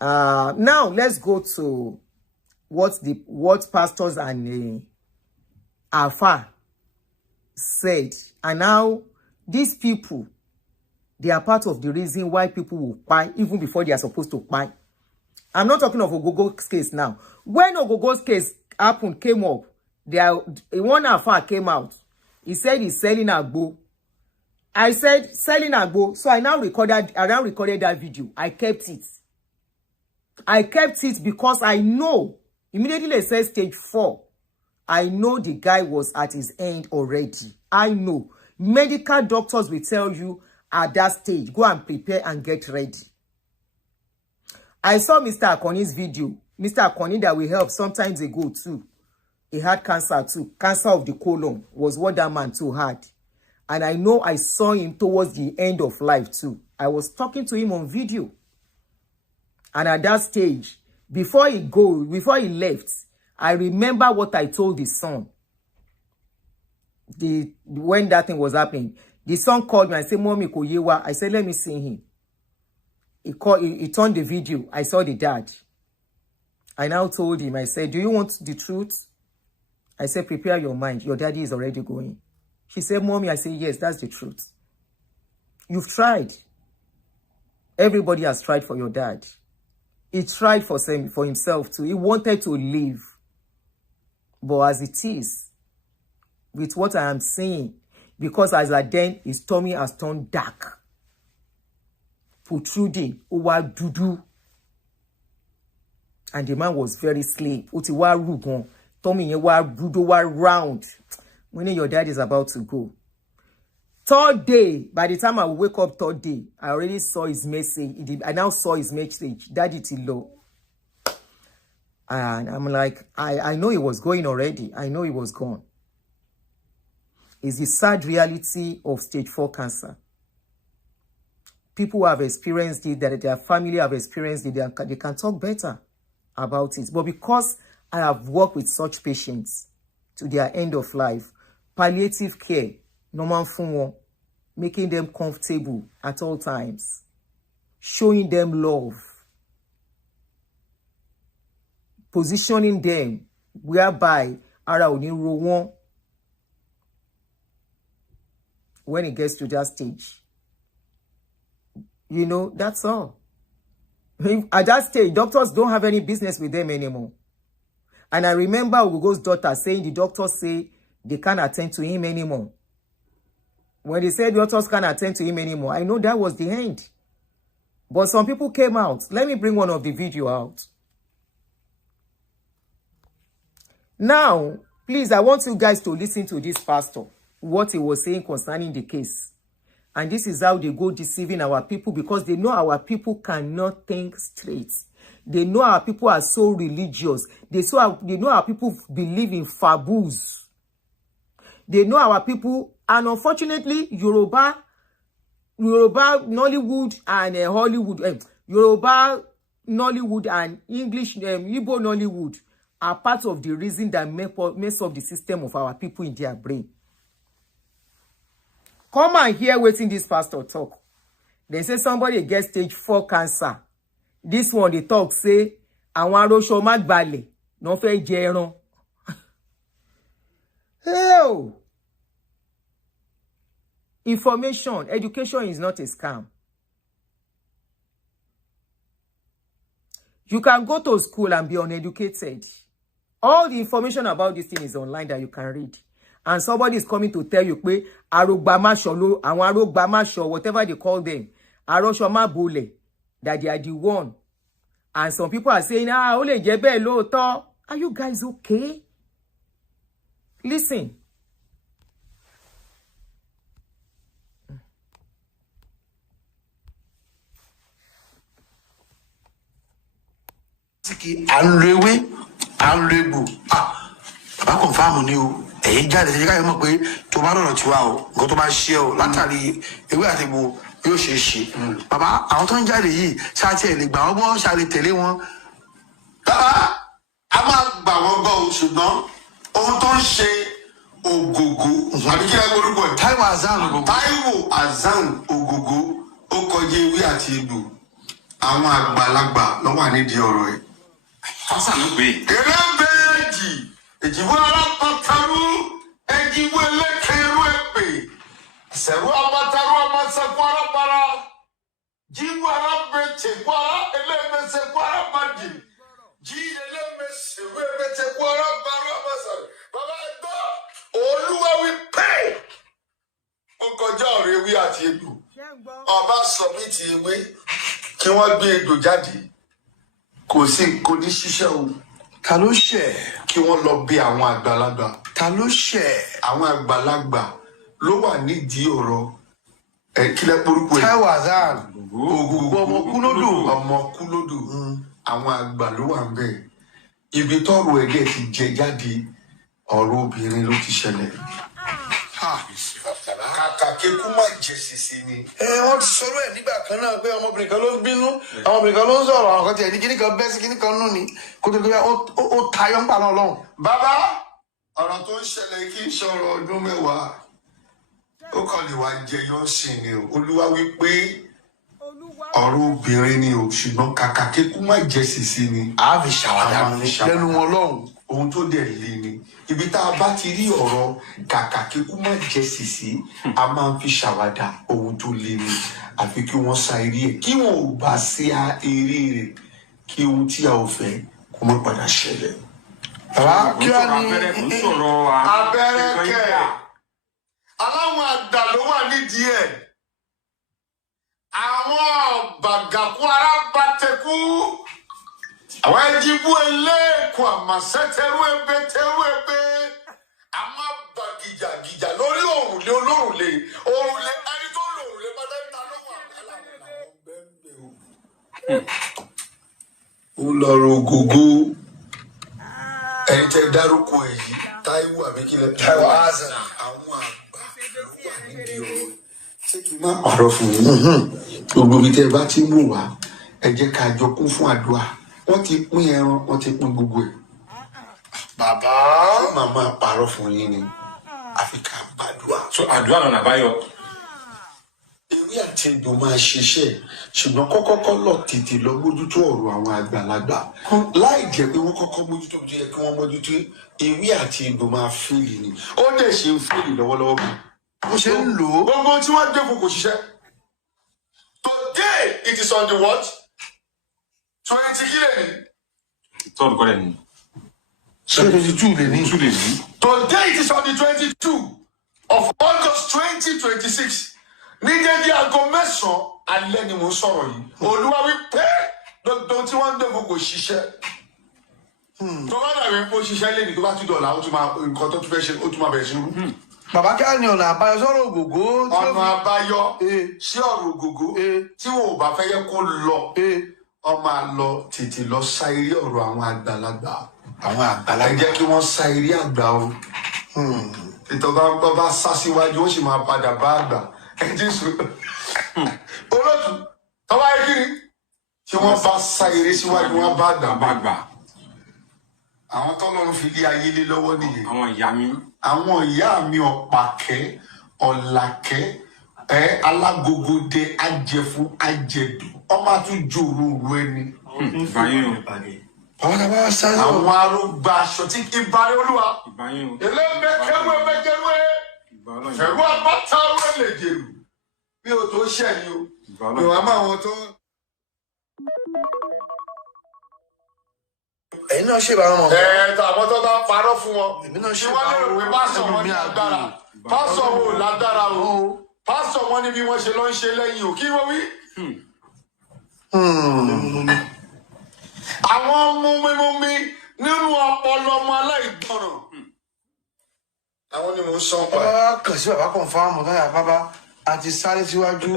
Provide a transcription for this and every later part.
Now let's go to what pastors and Alpha said. And now these people, they are part of the reason why people will buy even before they are supposed to buy. I'm not talking of Ogogo's case now. When Ogogo's case came up, one Alpha came out. He said he's selling Egbo. I said selling Egbo. So I now recorded that video. I kept it. I kept it because I know immediately they said stage 4. I know the guy was at his end already. I know. Medical doctors will tell you at that stage, go and prepare and get ready. I saw Mr. Akoni's video. Mr. Akoni that we helped sometimes ago too. He had cancer too. Cancer of the colon was what that man too had. And I know I saw him towards the end of life too. I was talking to him on video. And at that stage, before he left, I remember what I told his son. When that thing was happening, the son called me and said, Mommy Koyewa. I said, let me see him. He turned the video. I saw the dad. I now told him, I said, do you want the truth? I said, prepare your mind. Your daddy is already going. She said, Mommy. I said, yes, that's the truth. You've tried. Everybody has tried for your dad. He tried for himself too. He wanted to live. But as it is, with what I am saying, because as at then, his tummy has turned dark. Protruding, over dudu. And the man was very sleep. Utiwa rugon. Tummy wa dudu wa round. When your dad is about to go. Third day, by the time I wake up third day, I already saw his message. I now saw his message. Daddy Tilo. And I'm like, I know he was going already. I know he was gone. It's the sad reality of stage 4 cancer. People who have experienced it, that their family have experienced it, they can talk better about it. But because I have worked with such patients to their end of life, palliative care, normal funwo, making them comfortable at all times, showing them love, positioning them whereby ara oni ro won when it gets to that stage. You know, that's all. At that stage, doctors don't have any business with them anymore. And I remember Ogogo's daughter saying the doctors say they can't attend to him anymore. When they said doctors can't attend to him anymore, I know that was the end. But some people came out. Let me bring one of the video out. Now, please, I want you guys to listen to this pastor, what he was saying concerning the case. And this is how they go deceiving our people, because they know our people cannot think straight. They know our people are so religious. They know our people believe in faboos. They know our people, and unfortunately, Yoruba, Nollywood, and Hollywood, Yoruba, Nollywood, and English, Igbo Nollywood are part of the reason that mess up the system of our people in their brain. Come and hear waiting this pastor talk. They say somebody gets stage 4 cancer. This one they talk say, àwọn arosho magbale, no fe jẹran. Hell. Information, education is not a scam. You can go to school and be uneducated. All the information about this thing is online that you can read. And somebody is coming to tell you, whatever they call them, that they are the one. And some people are saying, are you guys okay? Listen. Bá confirm ni o. Èyí jáde ṣe ká mọ̀ pé tó bá lọ́nà tiwa o, nǹkan tó bá ṣe o látàrí ewé àti egbò yóò ṣe ṣe. Bàbá àwọn tó ń jáde yìí ṣá tí ẹ lè gbà wọ́n gbọ́, ṣá lè tẹ̀lé wọn. Bàbá a máa gbà wọ́n gbọ́ o, ṣùgbọ́n ohun tó ń ṣe Ogogo àbí kí ẹ gbórúkọ ẹ̀. Taiwo Hassan Ogogo. Taiwo Hassan Ogogo ó kọjá ewé àti egbò. àwọn àgbàlagbà ló wà nídìí ọ̀rọ̀ ẹ̀. Hassan ló gbé. eré bẹ́ẹ̀jì èjìwó alápàtàrú ẹ̀jìwó ẹlẹ́kẹ̀rú ẹ̀pẹ̀ sẹ̀rú apàtàrú ọmọsẹ̀kú arábàrà jíwó arábẹ̀tẹ̀kú ará ẹlẹ́mẹsẹ̀kú arábàdì jí ẹlẹ́mẹsẹ̀kú ẹlẹ́mẹsẹ̀kú arábàrà ọmọsẹ̀kú bàbá ẹgbẹ́ olúwa wí pẹ́ ó kọjá ọ̀rọ̀ ewé àti egbò ọba sọmítì ewé kí wọ́n gbé egbò jáde kò sí kò ní ṣiṣẹ́ o. ta ló ṣẹ̀? kí wọ́n lọ bí àwọn àgbàlagbà. ta ló ṣẹ̀? àwọn àgbàlagbà ló wà nídìí ọ̀rọ̀ kílẹ̀ porúkọ ẹ̀. Taiwo Hassan Ogogo ọmọ kúlódò. ọmọ kúlódò àwọn àgbà ló wà ń bẹ̀. ibi tọ́rọ̀ ẹ̀dẹ̀ ti jẹ jáde ọ̀rọ̀ obìnrin ló ti ṣẹlẹ̀. kàkà kékú má jẹ sisi ni. wọ́n ti sọ̀rọ̀ ẹ̀ nígbà kan náà pé ọmọbìnrin kan ló ń bínú àwọn obìnrin kan ló ń sọ̀rọ̀ àwọn kan tiẹ̀ ní kíní kan bẹ́ sí kíní kan nù ní kó tó gbé ó tayọ́ ń pa náà lọ́hùn. bàbá ọ̀rọ̀ tó ń ṣẹlẹ̀ kí n ṣọ̀rọ̀ ọdún mẹ́wàá ó kàn lè wá jẹyọ sí ni o olúwa wí pé ọ̀rọ̀ obìnrin ni o ṣùgbọ́n kàkà kékú má jẹ sisi ni. a fi ṣàwádà lẹ́nu wọn lọ́hùn. ohun tó dẹ̀ lé ni ibi tá a bá ti rí ọ̀rọ̀ kàkà kíkú má jẹ́ sìsì a máa ń fi ṣàwádà ohun tó lé ni àfi kí wọ́n sa eré ẹ̀ kí wọn ò bá ṣe eré rẹ̀ kí ohun tí a ò fẹ́ kó má padà ṣẹlẹ̀. bàbá kí wàá ní abẹ́rẹ́ kẹ̀ aláwọn àgbà ló wà nídìí ẹ̀ àwọn bàgàkú arábàtẹ́kù àwọn ẹjibú ẹlẹ́ẹ̀kọ́ àmàṣẹ́tẹ̀rú ẹgbẹ́ àmọ́ bà gìjàgìjà lórí òrùlé olórùlé ẹni tó lòrùlé pátá ló wà láwọn bẹ́ẹ̀ o. ó lọ́rọ̀ Ogogo ẹni tẹ́ dárúkọ èyí Taiwo àbíkílẹ̀ Taiwo Hassan àwọn àgbà ló wà nídìí ọ̀rọ̀ ṣé kí n má pàrọ̀ fún yín gbogbo ibi tẹ́ ẹ bá ti mú wá ẹ jẹ́ ká jọ kún fún àdúrà wọ́n ti pín ẹran wọ́n ti pín gbogbo ẹ̀. bàbá màmá parọ́ fún yín ni àfi ká gbàdúrà. so àdúrà lọ́nà àbáyọ. ewé àti egbò máa ṣiṣẹ́ ṣùgbọ́n kọ́kọ́ lọ tètè lọ mójútó ọ̀rọ̀ àwọn àgbàlagbà láì jẹ́ pé wọ́n kọ́kọ́ mójútó bí ó yẹ kí wọ́n mójútó ewé àti egbò máa fèlì ni ó dẹ̀ ṣe ń fèlì lọ́wọ́lọ́wọ́ bí. bó ṣe ń lò ó. gbogbo tí wọ́n dé fún kò ṣiṣẹ́. Today it is on the what? 20 kílẹ̀ ni. tọ́ọ̀dù kọ́lẹ̀ ni. 22 lè ní. Today it is on the 22 of August 2026. Ní dédé aago mẹ́sàn-án alẹ́ ni mo sọ̀rọ̀ yìí. Olúwa wí pé dandan tí wọ́n ń dẹ́kun kò ṣiṣẹ́. Tó bá dàbí pé ó ṣiṣẹ́ lé ní tó bá tún dọ̀la ó tún máa nǹkan tó tún fẹ́ ṣe ó tún máa bẹ̀rẹ̀ sí rú. bàbá kí á ní ọ̀nà àbáyọ sọ̀rọ̀ Ogogo. ọ̀nà àbáyọ sí ọ̀rọ̀ Ogogo tí wọn ò bá fẹ́ yẹ kó lọ wọ́n máa lọ tètè lọ sa eré ọ̀rọ̀ àwọn àgbàlagbà. àwọn àgbàlagbà. ẹ jẹ́ kí wọ́n sa eré àgbà o. ìtọ́ba bá sá síwájú ó sì máa padà bá àgbà. ẹ jésù olóòtú tọ́wá yẹ kiri tí wọ́n bá sa eré síwájú wọn bá àgbà. àwọn tọ́lọ́run fi lé ayé lé lọ́wọ́ nìyẹn. àwọn ìyá mi. àwọn ìyá mi ọ̀pàkẹ́ ọ̀làkẹ́ alágógódé ajẹfun ajẹdù ọmọ àtúnjò òru ẹni. ìbáyé o. àwọn tàbá sáré. àwọn arúgbó aṣọ tí ìbáyé olúwa. ìbáyé o. elémẹkẹwé mẹjẹwé fẹrù abátá wẹlẹ jèrú bí o tó ṣẹyìn o bí wàá máa wọn tó. ẹ̀yin náà ṣèbà wọn. àwọn tó bá parọ́ fún wọn. èmi náà tí ṣèbà wọ́n lérò pé pásọ̀ wọn ní agbára pásọ̀ wọn ò lágbára o pásọ̀ wọn ní bí wọ́n ṣe lọ ń ṣe lẹ́yìn o kí wọ́n wí. àwọn mumi nínú ọpọlọ ọmọ aláìgbọràn. àwọn ni mò ń sọ pa. bàbá kàn sí bàbá kan fáwọn tó yà bàbá àti sáré síwájú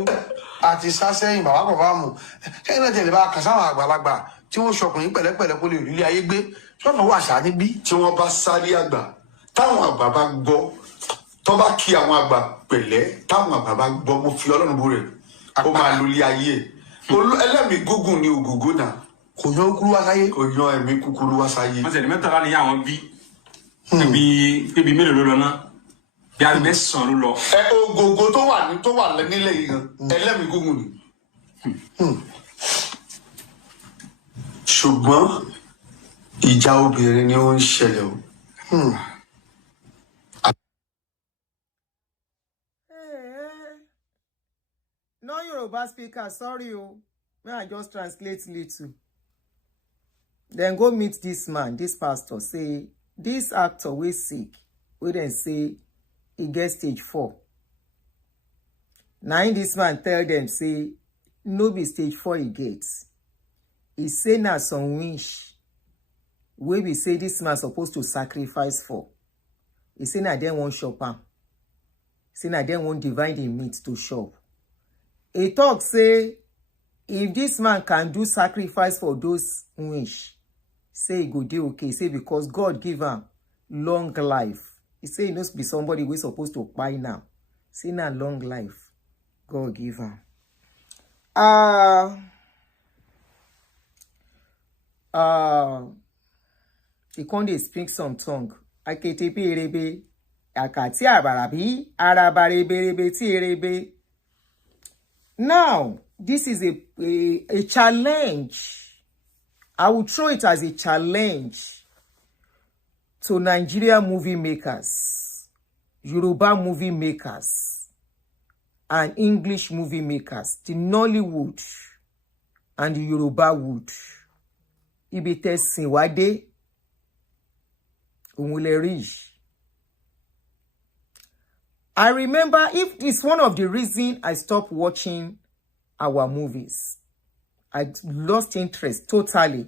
àti sá sẹ́yìn bàbá kan fáwọn kẹ́hìn náà tẹ̀lé bá kàn sáwọn àgbàlagbà tí wọ́n ṣọkùnrin pẹ̀lẹ́pẹ̀lẹ́ kó lè rí ilé ayé gbé sọ́nà wà sá níbí. tí wọ́n bá sáré àgbà táwọn àgbà bá gbọ́ tó bá kí àwọn àgbà pẹ̀lẹ́ táwọn àgbà bá gbọ́ mo fi Ọlọ́run bú rẹ̀ ó máa lo ilé ayé ẹ̀ ẹlẹ́mìí gúngùn ní Ogogo náà. kò yan kúrú wá sáyé. kò yan ẹ̀mí kúkúrú wá sáyé. wọ́n tẹ̀lé mẹ́tàlá ni àwọn bí ebi mélòó ló lọ náà bí a bẹ sàn ló lọ. Ogogo tó wà nílẹ̀ yìí gan ẹlẹ́mìí gúngùn ni. ṣùgbọ́n ìjà obìnrin ni ó ń ṣẹlẹ̀ o. No Yoruba speaker, sorry oh. May I just translate little. Then go meet this man, this pastor. Say, this actor we sick. We then say, he gets stage 4. Now this man tell them, say, no be stage 4 he gets. He say na some wish. We be say this man supposed to sacrifice for. He say na dem won't shop am. Say na dem won't divide the meat to shop. He talk say, if this man can do sacrifice for those wish, say he go dey okay. Say because God give him long life. He say he must be somebody we supposed to buy now. Say na long life God give him. He can't speak some tongue. Aketepe erebe, akati abarabi, arabarebe ti erebe. Now, this is a challenge. I will throw it as a challenge to Nigeria movie makers, Yoruba movie makers, and English movie makers, the Nollywood and the Yoruba wood. Ibi tesin wade, I remember if it's one of the reasons I stopped watching our movies. I lost interest totally.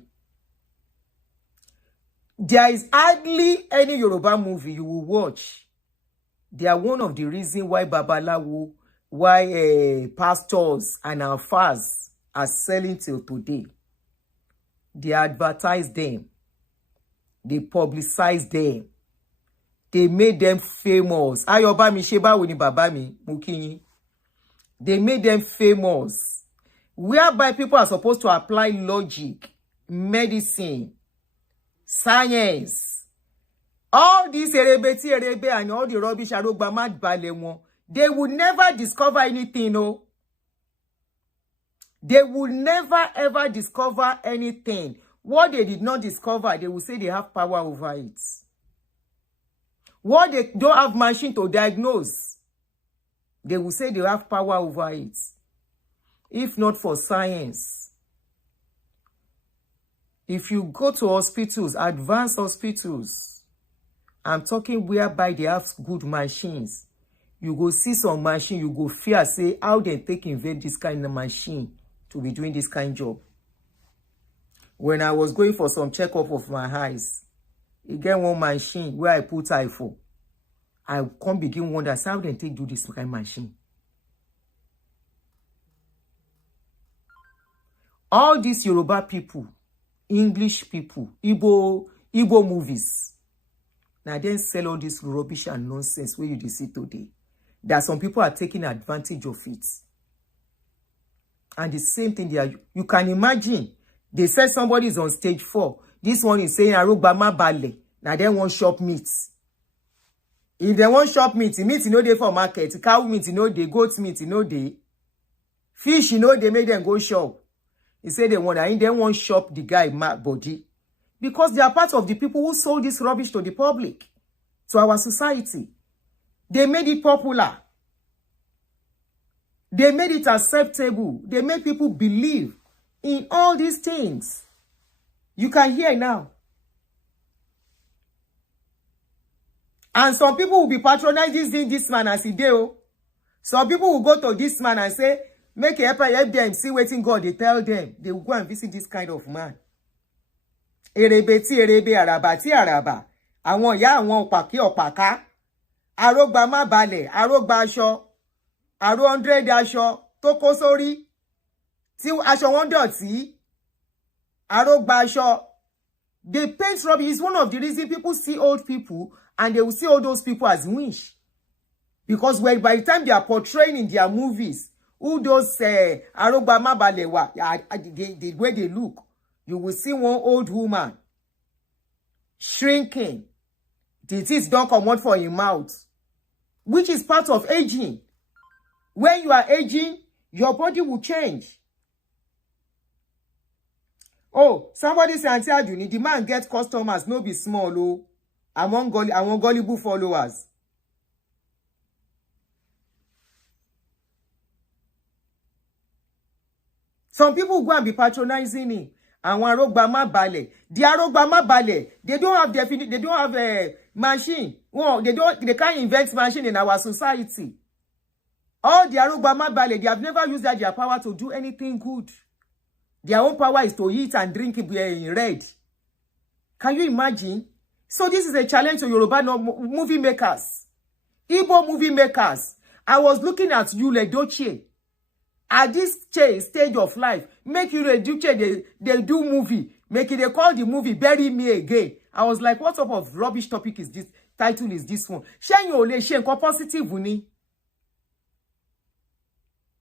There is hardly any Yoruba movie you will watch. They are one of the reasons why Babalawo, why pastors and alfas are selling till today. They advertise them. They publicize them. They made them famous. Ayoba mi sheba woni baba mi mukinyi. They made them famous. Whereby people are supposed to apply logic, medicine, science. All these erebe and all the rubbish arogba mad bale won. They will never discover anything, no. They will never ever discover anything. What they did not discover, they will say they have power over it. What they don't have machine to diagnose, they will say they have power over it. If not for science. If you go to hospitals, advanced hospitals, I'm talking whereby they have good machines. You go see some machine, you go fear, say, how they take invent this kind of machine to be doing this kind of job. When I was going for some checkup of my eyes, you get one machine where I put eye for. I can't begin wonder how they take do this kind of machine. All these Yoruba people, English people, Igbo movies, now then sell all this rubbish and nonsense where you see today. That some people are taking advantage of it. And the same thing there, you can imagine. They said somebody is on stage 4. This one is saying Arugba bale. Now they want shop meat. If they want shop meat, meat you know they for market. Cow meat you know they, goat meat you know they. Fish you know they make them go shop. He said they want shop the guy body. Because they are part of the people who sold this rubbish to the public. To our society. They made it popular. They made it acceptable. They made people believe in all these things. You can hear now. And some people will be patronizing this man as he do. Some people will go to this man and say, make a help them, see waiting God. They tell them. They will go and visit this kind of man. Erebe, arabati, araba. Àwọn ya, àwọn opaki, opaka. Arogba ma bale, arogba aṣọ. Aro 100 aṣọ. Toko sori. Tí aṣọ wọn dọ̀tí. Arogba aṣọ. They paint rubbish. It's one of the reasons people see old people and they will see all those people as wish. Because by the time they are portraying in their movies, who those Arogba Mabalewa, the way they look, you will see one old woman shrinking. The teeth don't come out for your mouth, which is part of aging. When you are aging, your body will change. Oh, somebody say Auntie Aduni, the man get customers, no be small, oh, among gullible followers. Some people go and be patronizing him. And one Arogba Bale. The Arogba Bale, they don't have they don't have a machine. Well, they can't invent machine in our society. All the Arogba Bale, they have never used their power to do anything good. Their own power is to eat and drink in red. Can you imagine? So this is a challenge to Yoruba movie makers. Igbo movie makers. I was looking at you, Ledoche. At this stage of life, make you Ledoche, they do movie. Make it, they call the movie Bury Me Again. I was like, what type of rubbish topic is this? Title is this one? Positive.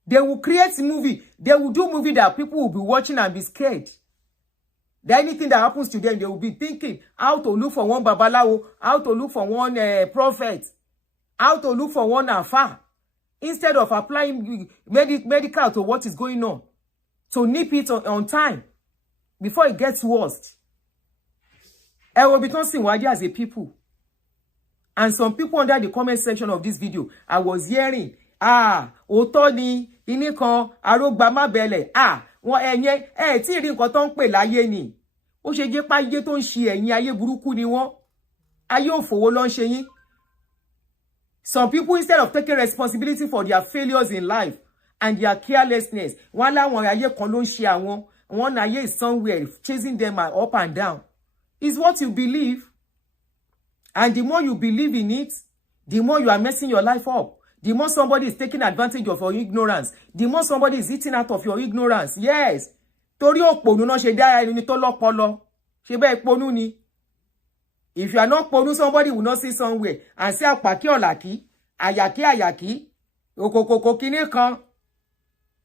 They will create movie. They will do movie that people will be watching and be scared. That anything that happens to them, they will be thinking how to look for one babalawo, how to look for one prophet, how to look for one afa, instead of applying medical to what is going on, to nip it on time before it gets worse. I will become Sinwadi as a people. And some people under the comment section of this video, I was hearing, Otoni, Inikan, Arogba Mabele, wọ́n ẹ̀yẹn tí rí nǹkan tó ń pè láyé ni. Ó ṣe jẹ́ páyé tó ń ṣe ẹ̀yìn ayé burúkú ni wọ́n. Ayé òfòwò ló ń ṣe yín. Some people, instead of taking responsibility for their failures in life and their carelessness, wọ́n láwọn ayé kan ló ń ṣe àwọn. One ayé is somewhere chasing them up and down. It's what you believe. And the more you believe in it, the more you are messing your life up. The more somebody is taking advantage of your ignorance, the more somebody is eating out of your ignorance. Yes. Torí òpònú náà ṣe dá ẹni tó lọ́pọlọ. Ṣé bẹ́ẹ̀ ponu ni? If you are not ponu, somebody will not see somewhere and say àpàkí ọ̀làkí, àyàkí, òkòkòkò kíní kan,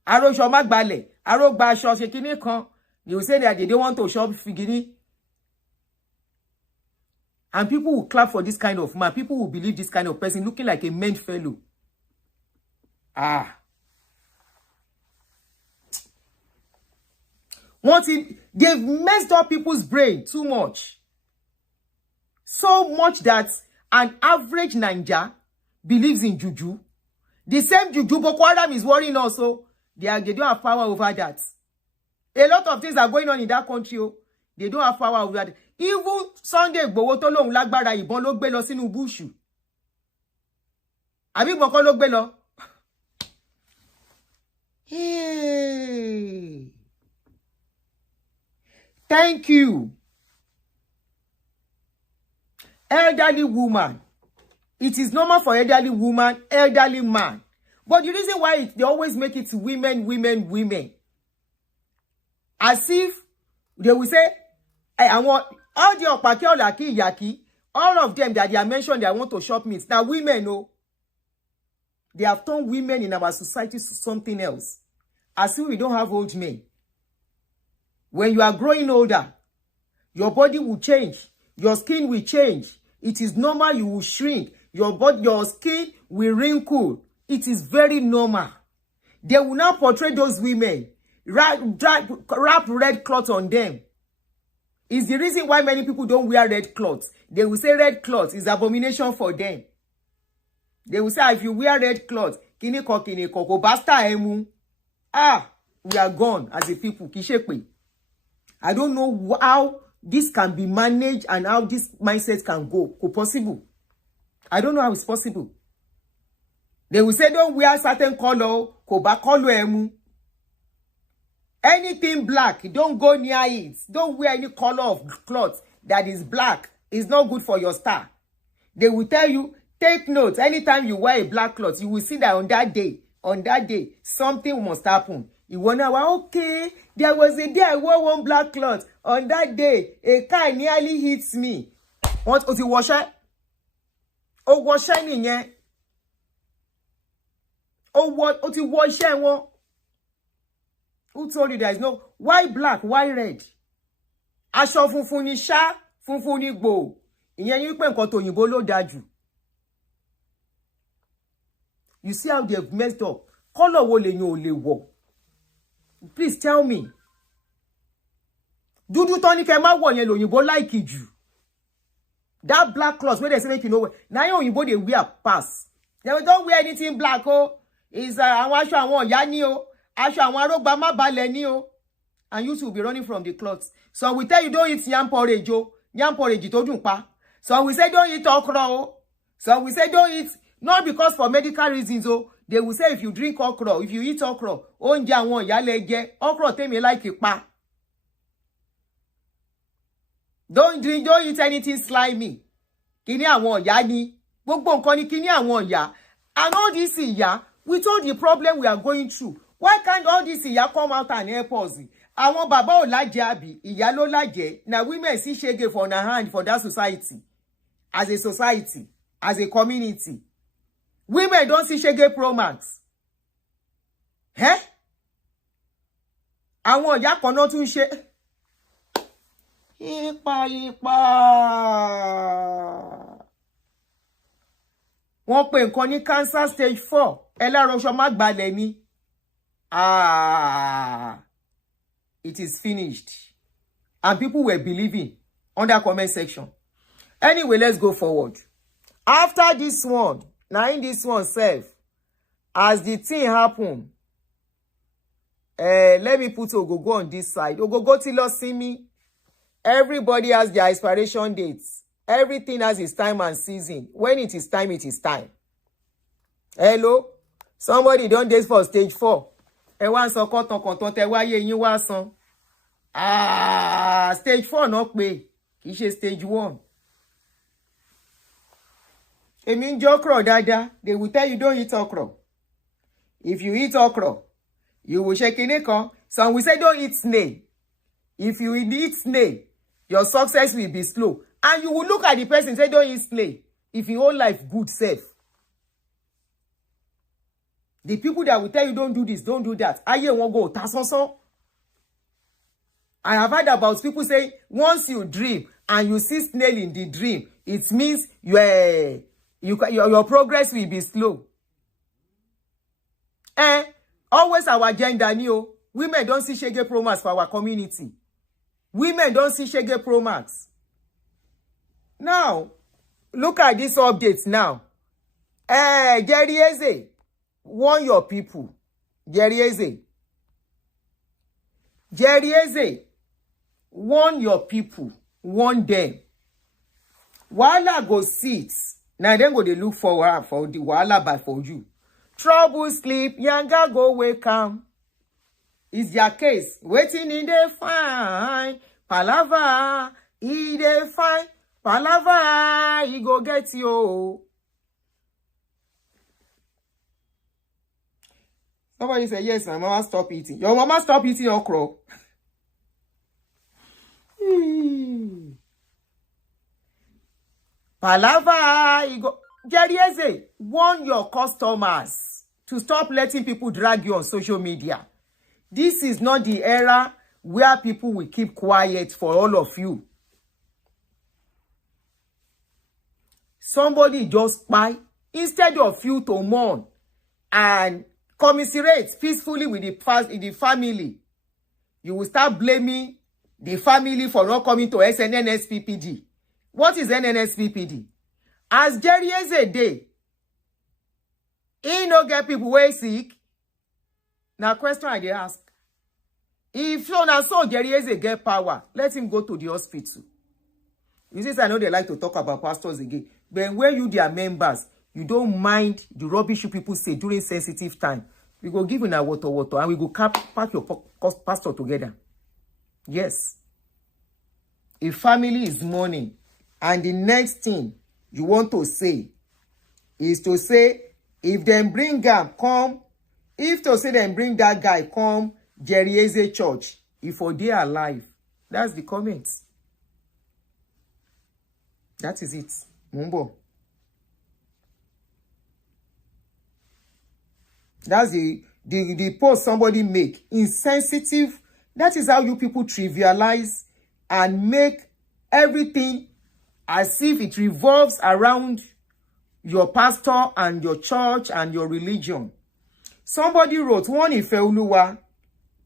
aróṣọ má gbalẹ̀, arógba aṣọ ṣe kíní kan. You say that they don't want to shop figini. And people will clap for this kind of man. People will believe this kind of person looking like a meant fellow. They've messed up people's brain too much. So much that an average Naija believes in juju. The same juju Boko Haram is worrying also. They don't have power over that. A lot of things are going on in that country. They don't have power over that. Even Sunday Egbo tó lóhùn lágbára ìbọn ló gbé lọ sínú bush. Àbí ìbọn kọ́ ló gbé lọ. Hey. Thank you. Elderly woman. It is normal for elderly woman, elderly man. But the reason why they always make it women. As if they will say, I want all the opaki olaki yaki, all of them that they are mentioned, they want to shop meat. Now women, no. They have turned women in our society to something else. As if we don't have old men. When you are growing older, your body will change. Your skin will change. It is normal you will shrink. Your skin will wrinkle. It is very normal. They will now portray those women. Wrap red cloth on them. It's the reason why many people don't wear red cloths. They will say red cloth is abomination for them. They will say, if you wear red cloth, kiniko, basta emu. We are gone as a people. Kishepe. I don't know how this can be managed and how this mindset can go. Possible. I don't know how it's possible. They will say, don't wear certain color. Koba color emu. Anything black, don't go near it. Don't wear any color of cloth that is black. It's not good for your star. They will tell you, take note. Anytime you wear a black cloth, you will see that on that day, something must happen. You wonder, well, okay, there was a day I wore one black cloth. On that day, a car nearly hits me. What was it? Washer? Oh, washer in here. Oh, what? Oh, the washer one. Who told you there is no why black, why red? Aṣọ funfun ni ṣá, funfun ni gbò. Ìyẹn ni pé nǹkan t'òyìnbó ló dájú. You see how they have messed up. Color wo lèyàn ò lè wọ̀? Please tell me. Dúdú tó ní kẹ́ má wọ̀ yẹn lòyìnbó like jù. That black cloth where they say make you know where. Now òyìnbó they wear pass. They don't wear anything black oh. Is àwọn aṣọ àwọn ìyá ni o. Aṣọ àwọn arógbá má balẹ̀ ni o. And you should be running from the cloth. So we tell you don't eat yam porridge oh. Yam porridge tó dùn pa. So we say don't eat okra oh. So we say don't eat, not because for medical reasons oh. They will say if you drink okra, if you eat okra, oúnjẹ àwọn ìyá lẹ jẹ, okra tèmi like pa. Don't eat anything slimy. Kíni àwọn ìyá ni. Gbogbo nǹkan ni kíni àwọn ìyá. And all this ìyá, with all the problem we are going through, why can't all this ìyá come out and help us? Àwọn bàbá ò lájẹ àbí, ìyá ló lájẹ. Na women see shege for their hand for that society. As a society, as a community. Women don't see shege promax. Eh? Àwọn ìyá kan náà tún ṣe. Ipa. Wọ́n pè nǹkan ní cancer stage 4. Ẹlẹ́rọ̀ṣọ́ má gbalẹ̀ ni. It is finished. And people were believing on that comment section. Anyway, let's go forward. After this one, now in this one self, as the thing happened, let me put Ogogo on this side. Ogogo ti lọ see me. Everybody has their expiration dates. Everything has its time and season. When it is time, it is time. Hello? Somebody don't date for stage 4. Ẹ wá sọ kọ́tàn tẹ wáyé yín wá san. Stage 4 náà pé. Kì í ṣe stage 1. Èmi ń jẹ okra dáadáa. They will tell you don't eat okra. If you eat okra, you will shake in kan. Some will say don't eat snail. If you eat snail, your success will be slow. And you will look at the person and say, don't eat snail. If your whole life good self. The people that will tell you, don't do this, don't do that. Aye won't go. Tasonso. I have heard about people saying, once you dream and you see snail in the dream, it means your progress will be slow. Always our agenda, Neo. Women don't see shege promax for our community. Women don't see shege promax. Now, look at this update now. Jerry Eze, warn your people. Jerry Eze, warn your people. Warn them. Wahala go sit. Now then go they look for the wahala by for you. Trouble sleep, yanga go wake am. Is your case waiting in the fine palava? In the fine palava, he go get you. Somebody say yes, my mama stop eating. Your mama stop eating okra. Palava, he go. Jerry Eze, warn your customers to stop letting people drag you on social media. This is not the era where people will keep quiet for all of you. Somebody just buy, instead of you to mourn and commiserate peacefully with the family, you will start blaming the family for not coming to SNNSPPD. What is NNSPPD? As Jerry Eze day, he no get people way sick. Now question I dey ask. If so Jerry Eze get power, let him go to the hospital. You see, I know they like to talk about pastors again. But when you their members, you don't mind the rubbish you people say during sensitive time. We go give you a water, and we go pack your pastor together. Yes. If family is mourning, and the next thing you want to say is to say, if them bring them come, if to say them bring that guy come, Jerry Eze church, if they are alive. That's the comments. That is it. Mumbo. That's the post somebody make. Insensitive. That is how you people trivialize and make everything as if it revolves around your pastor and your church and your religion. Somebody wrote, one Ifeoluwa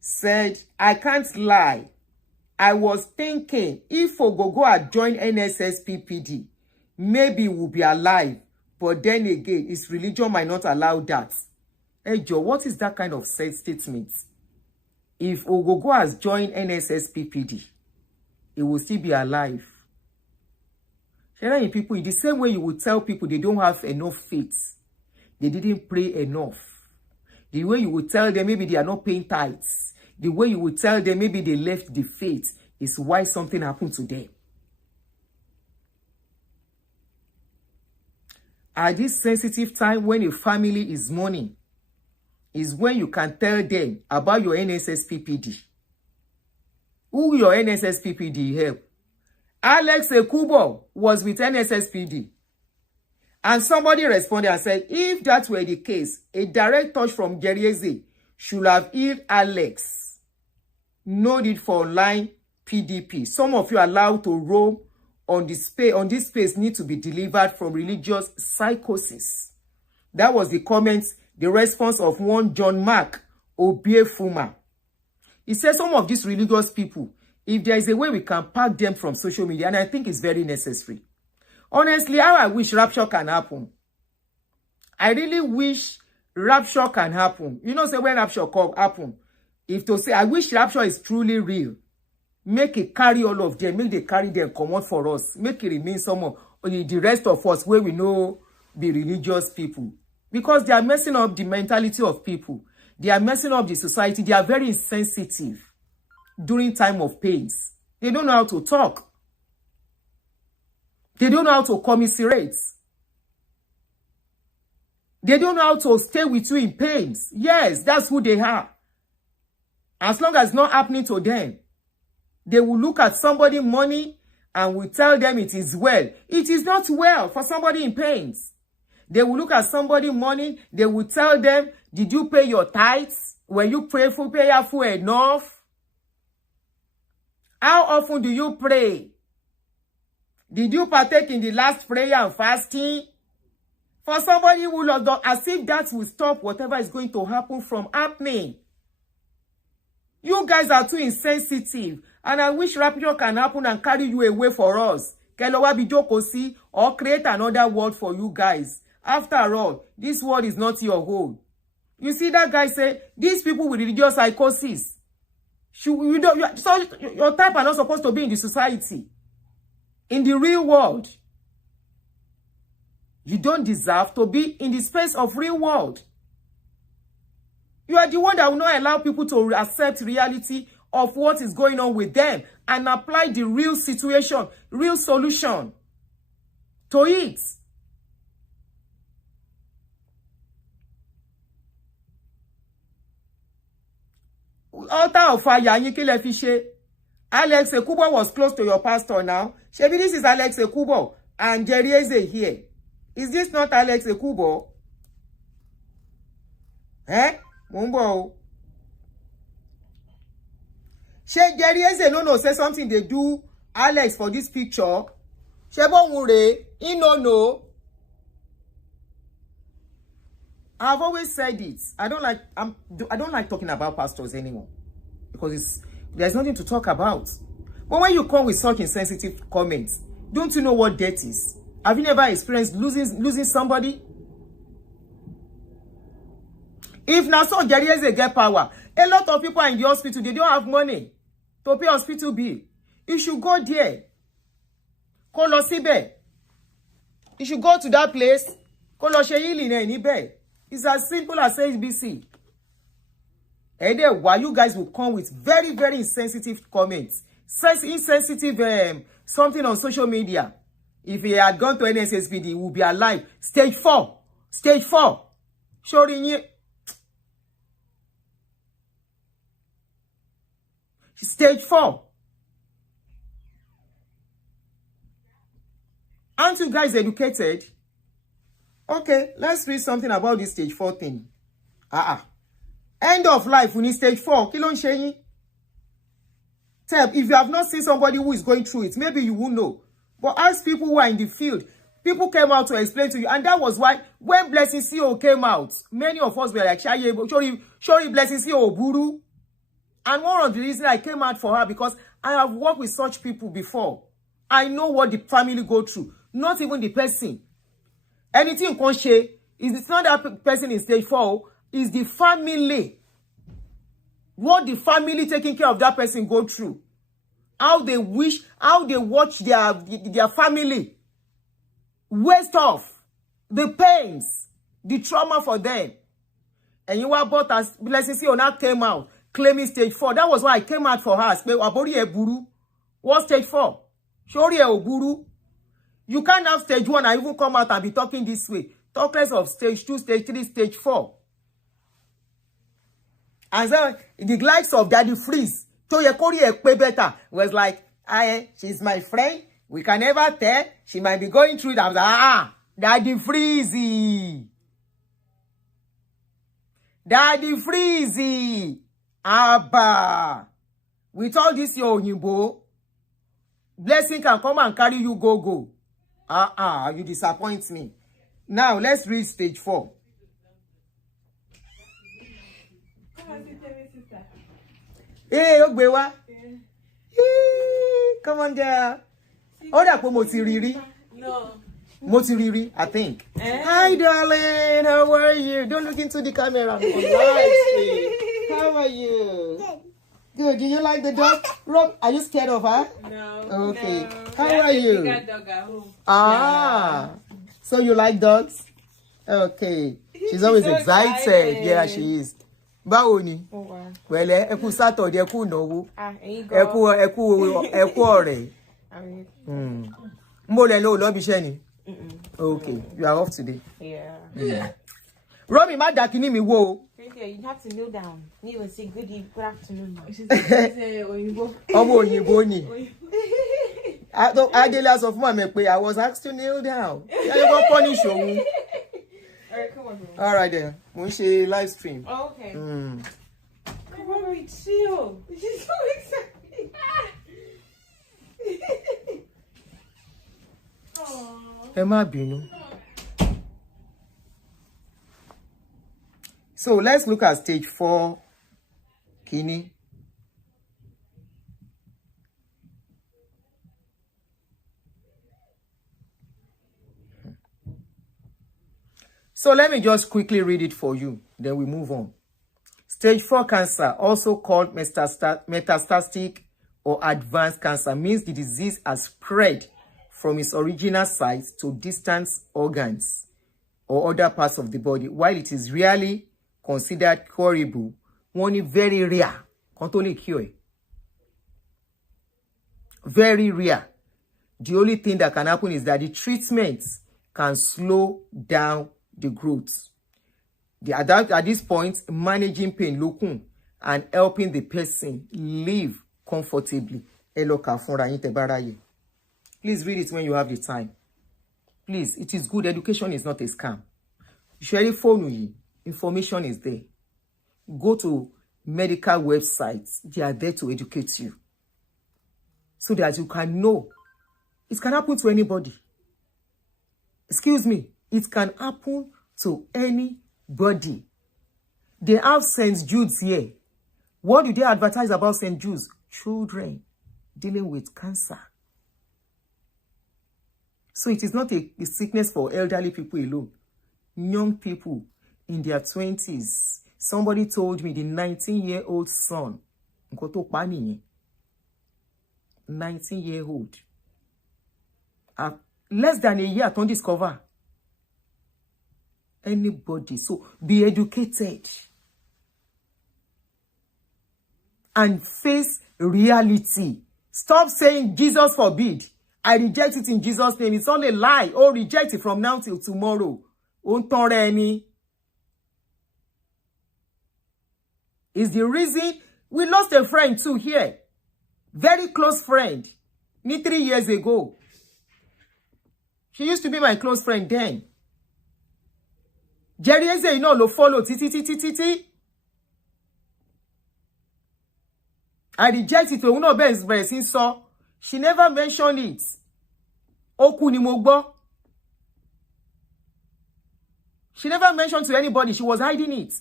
said, I can't lie. I was thinking if Ogogo had joined NSSPPD, maybe he would be alive. But then again, his religion might not allow that. Hey, Joe, what is that kind of statement? If Ogogo has joined NSSPPD, he will still be alive. People, in the same way you would tell people they don't have enough faith, they didn't pray enough. The way you would tell them maybe they are not paying tithes, the way you would tell them maybe they left the faith is why something happened to them. At this sensitive time when a family is mourning, is when you can tell them about your NSSPPD. Who your NSSPPD help? Alex Ekubo was with NSSPD. And somebody responded and said, if that were the case, a direct touch from Gerieze should have healed Alex. No need for online PDP. Some of you are allowed to roam on this space need to be delivered from religious psychosis. That was the comments, the response of one John Mark Obiefuma. He said some of these religious people, if there is a way we can pack them from social media, and I think it's very necessary. Honestly, how I wish rapture can happen. I really wish rapture can happen. You know, say when rapture can happen, if to say, I wish rapture is truly real, make it carry all of them, make they carry them, come out for us, make it remain some of the rest of us where we know be religious people. Because they are messing up the mentality of people. They are messing up the society. They are very insensitive during time of pains. They don't know how to talk. They don't know how to commiserate. They don't know how to stay with you in pains. Yes, that's who they are. As long as it's not happening to them, they will look at somebody's money and will tell them it is well. It is not well for somebody in pains. They will look at somebody's money. They will tell them, did you pay your tithes? Were you prayerful enough? How often do you pray? Did you partake in the last prayer and fasting? For somebody who loves God, as if that will stop whatever is going to happen from happening. You guys are too insensitive. And I wish rapture can happen and carry you away for us. Or create another world for you guys. After all, this world is not your home. You see that guy say, these people with religious psychosis, so your type are not supposed to be in the society. In the real world. You don't deserve to be in the space of real world. You are the one that will not allow people to accept reality of what is going on with them and apply the real situation, real solution to it. Altar of fire, Alex Ekubo was close to your pastor now. Shebi, this is Alex Ekubo and Gerieze here. Is this not Alex Ekubo? Mumbo. She Gerieze no say something they do Alex for this picture. Shebo Mure, he no. I've always said it. I don't like talking about pastors anymore because there's nothing to talk about. But when you come with such insensitive comments, don't you know what death is? Have you never experienced losing somebody? If now so Gerieze get power, a lot of people are in the hospital, they don't have money to pay hospital bill. You should go there. Kolo sibe. You should go to that place. Kolo sheyili ne ni be. It's as simple as ABC. And then why you guys will come with very, very insensitive comments. Insensitive something on social media. If he had gone to NSSPD, he would be alive. Stage 4. Stage 4. Showing you. Stage 4. Aren't you guys educated? Okay, let's read something about this stage 4 thing. End of life, we need stage 4. Kilon Sheyi. If you have not seen somebody who is going through it, maybe you will know. But ask people who are in the field. People came out to explain to you. And that was why when Blessing CEO came out, many of us were like, Shori Blessing CEO Buru. And one of the reasons I came out for her because I have worked with such people before. I know what the family go through. Not even the person. Anything can share. It's not that person in stage 4. It's the family. What the family taking care of that person go through. How they wish, how they watch their family waste off. The pains, the trauma for them. And you were bought as Blessing Siona came out, claiming stage 4. That was why I came out for her. What stage 4? You can't have stage 1 and even come out and be talking this way. Talk less of stage 2, stage 3, stage 4. And so the likes of Daddy Freeze, better, was like, she's my friend. We can never tell. She might be going through that. Daddy Freezy. Daddy Freezy. Abba. With all this, your Oyinbo, Blessing can come and carry you go. You disappoint me. Now, let's read stage 4. Hey, Ogbewa. Come on there. Oh, that Motiriri. No. Motiriri, I think. Hi, darling. How are you? Don't look into the camera. How are you? Good. Do you like the dog? Rob, are you scared of her? No. Okay. No. How are you? Got dog at home. Yeah. So you like dogs? Okay. She's always so excited. Yeah, she is. Báwo ni? Oh, wow. Well, ẹ kú Saturday, ẹ kú ìnáwó. Ẹ kú ọ̀rẹ́. Mo lè lo lobby iṣẹ́ ni. Okay, you are off today. Yeah. Romy, má dà kíní mi wò. You have to kneel down. You will say good afternoon. Ọmọ Òyìnbó ni. Adela sọ fún màmí pé I was asked to kneel down. Yẹ́n ló punish òun. Alright, come on. All right then. Mo ń ṣe live stream. Oh, okay. Come on, chill. She's so excited. Ẹ má bínú. So let's look at stage 4. Kini. So let me just quickly read it for you. Then we move on. Stage 4 cancer, also called metastatic or advanced cancer, means the disease has spread from its original site to distant organs or other parts of the body. While it is rarely considered curable, one very rare, can't only cure. Very rare. The only thing that can happen is that the treatment can slow down the growth. At this point, managing pain locum and helping the person live comfortably. Please read it when you have the time. Please, it is good. Education is not a scam. Usually phone you. Information is there. Go to medical websites. They are there to educate you. So that you can know. It can happen to anybody. Excuse me. It can happen to anybody. They have St. Jude's here. What do they advertise about St. Jude's? Children dealing with cancer. So it is not a sickness for elderly people alone. Young people in their 20s. Somebody told me the 19-year-old son. 19-year-old. Less than a year, don't discover. Anybody. So be educated. And face reality. Stop saying Jesus forbid. I reject it in Jesus' name. It's all a lie. Oh, reject it from now till tomorrow. It's the reason we lost a friend too here. Very close friend. 3 years ago. She used to be my close friend then. Jerry Eze, you know, lo follow. Ti. I reject it. So she never mentioned it. Oku ni mo gbọ́. She never mentioned to anybody. She was hiding it.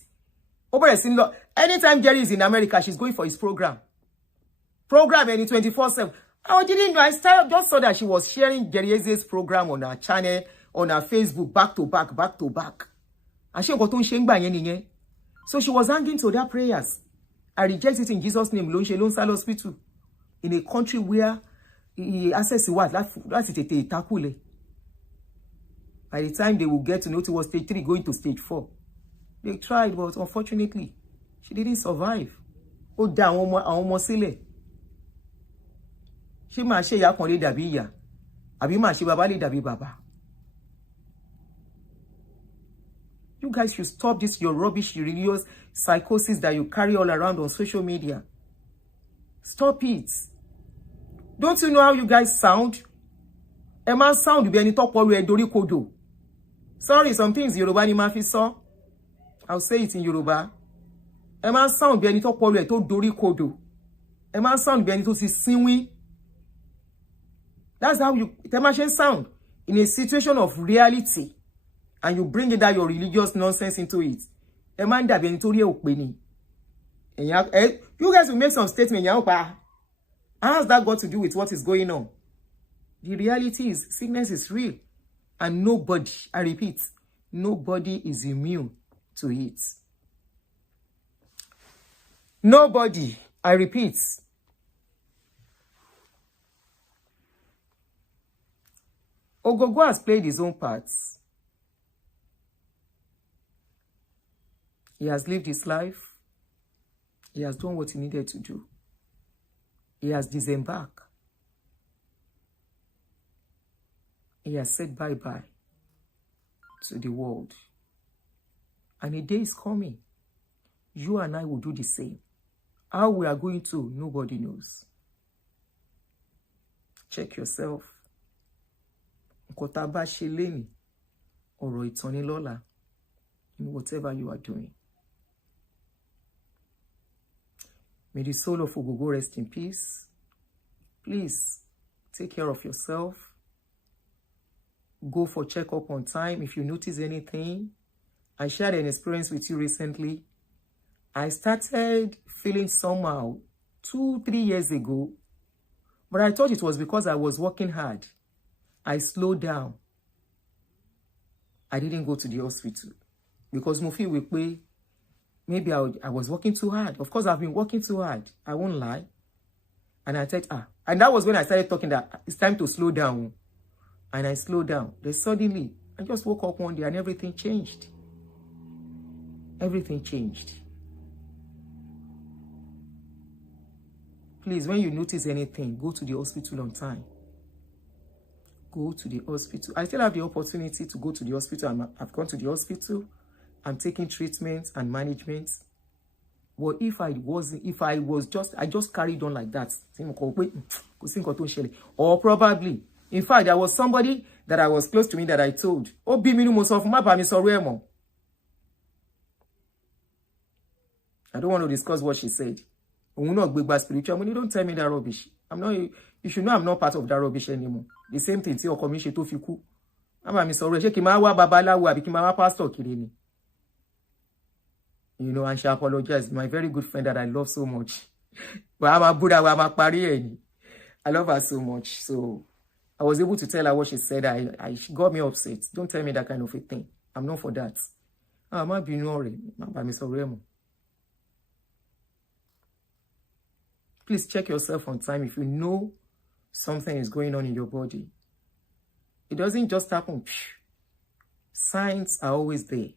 Anytime Jerry is in America, she's going for his program. program any 24/7. I didn't know. Just saw that she was sharing Jerie's program on her channel, on her Facebook, back to back, back to back. And she got on shengba yen. So she was hanging to their prayers. I reject it in Jesus' name. Lonsal Hospital. In a country where access what? That's it. By the time they will get to know it was stage 3 going to stage 4. They tried, but unfortunately, she didn't survive. Oh, down almost silly. She ma she ya konle dabi ya. Abi ma she baba le dabi baba. You guys should stop this your rubbish, your religious psychosis that you carry all around on social media. Stop it. Don't you know how you guys sound? A man sound be any talk all way dori kodo. Sorry, some things Yoruba ni ma fi so. I'll say it in Yoruba. A man sound be any talk all way to dori kodo. A man sound be any to si sinwi. That's how you Temashe sound in a situation of reality, and you bring in that your religious nonsense into it. A man that be nitori okpeni. You guys will make some statement. How has that got to do with what is going on? The reality is sickness is real, and nobody, I repeat, nobody is immune to it. Nobody, I repeat. Ogogo has played his own parts. He has lived his life. He has done what he needed to do. He has disembarked. He has said bye-bye to the world. And a day is coming. You and I will do the same. How we are going to, nobody knows. Check yourself. Kotaba sheleni oro itonilola in whatever you are doing. May the soul of Ogogo rest in peace. Please take care of yourself. Go for checkup on time if you notice anything. I shared an experience with you recently. I started feeling somehow 2-3 years ago, but I thought it was because I was working hard. I slowed down. I didn't go to the hospital because Mufi Wekwe, maybe I was working too hard. Of course, I've been working too hard. I won't lie. And I said, and that was when I started talking that it's time to slow down. And I slowed down. Then suddenly, I just woke up one day and everything changed. Everything changed. Please, when you notice anything, go to the hospital on time. Go to the hospital. I still have the opportunity to go to the hospital. I've gone to the hospital. I'm taking treatment and management. But if I just carried on like that, or probably, in fact, there was somebody that I was close to me that I told, I don't want to discuss what she said. Spiritual. When you don't tell me that rubbish, you should know I'm not part of that rubbish anymore. The same thing, see, commission to fiku. I'm sorry, pastor kireni. You know, and she apologized. My very good friend that I love so much. But I'm a Buddha, I'm a pari. I love her so much. So I was able to tell her what she said. She got me upset. Don't tell me that kind of a thing. I'm not for that. I'm not being worried. I'm sorry. Please check yourself on time if you know something is going on in your body. It doesn't just happen. Signs are always there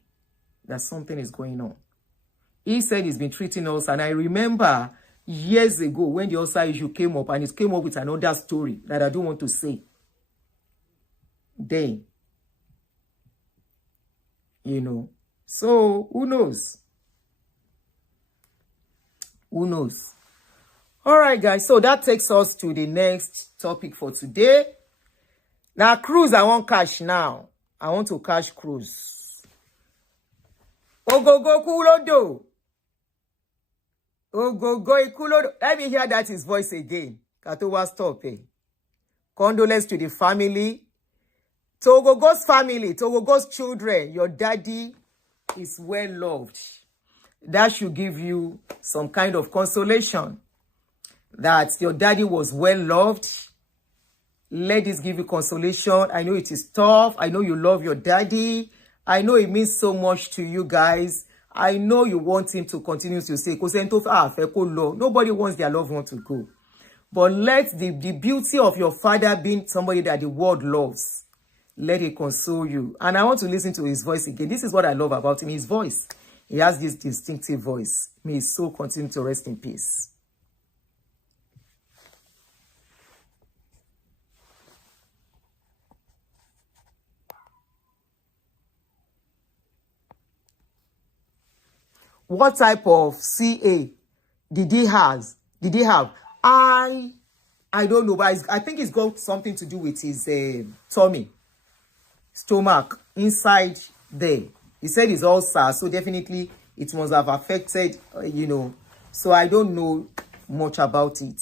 that something is going on. He said he's been treating us, and I remember years ago when the ulcer issue came up, and it came up with another story that I don't want to say. Then, you know, so who knows? Who knows? All right, guys. So that takes us to the next topic for today. Now, cruise, I want cash now. I want to cash cruise. Ogogo kulodo. Ogogo kulodo. Let me hear that his voice again. Katowa stop. Condolence to the family. To Ogogo's family, to Ogogo's children. Your daddy is well loved. That should give you some kind of consolation. that your daddy was well loved. Let this give you consolation. I know it is tough. I know you love your daddy. I know it means so much to you guys. I know you want him to continue to say, nobody wants their loved one to go. But let the beauty of your father being somebody that the world loves, let it console you. And I want to listen to his voice again. This is what I love about him, his voice. He has this distinctive voice. May his soul continue to rest in peace. What type of CA did he have? I don't know, but I think it's got something to do with his tummy, stomach, inside there. He said it's ulcer, so definitely it must have affected, So I don't know much about it.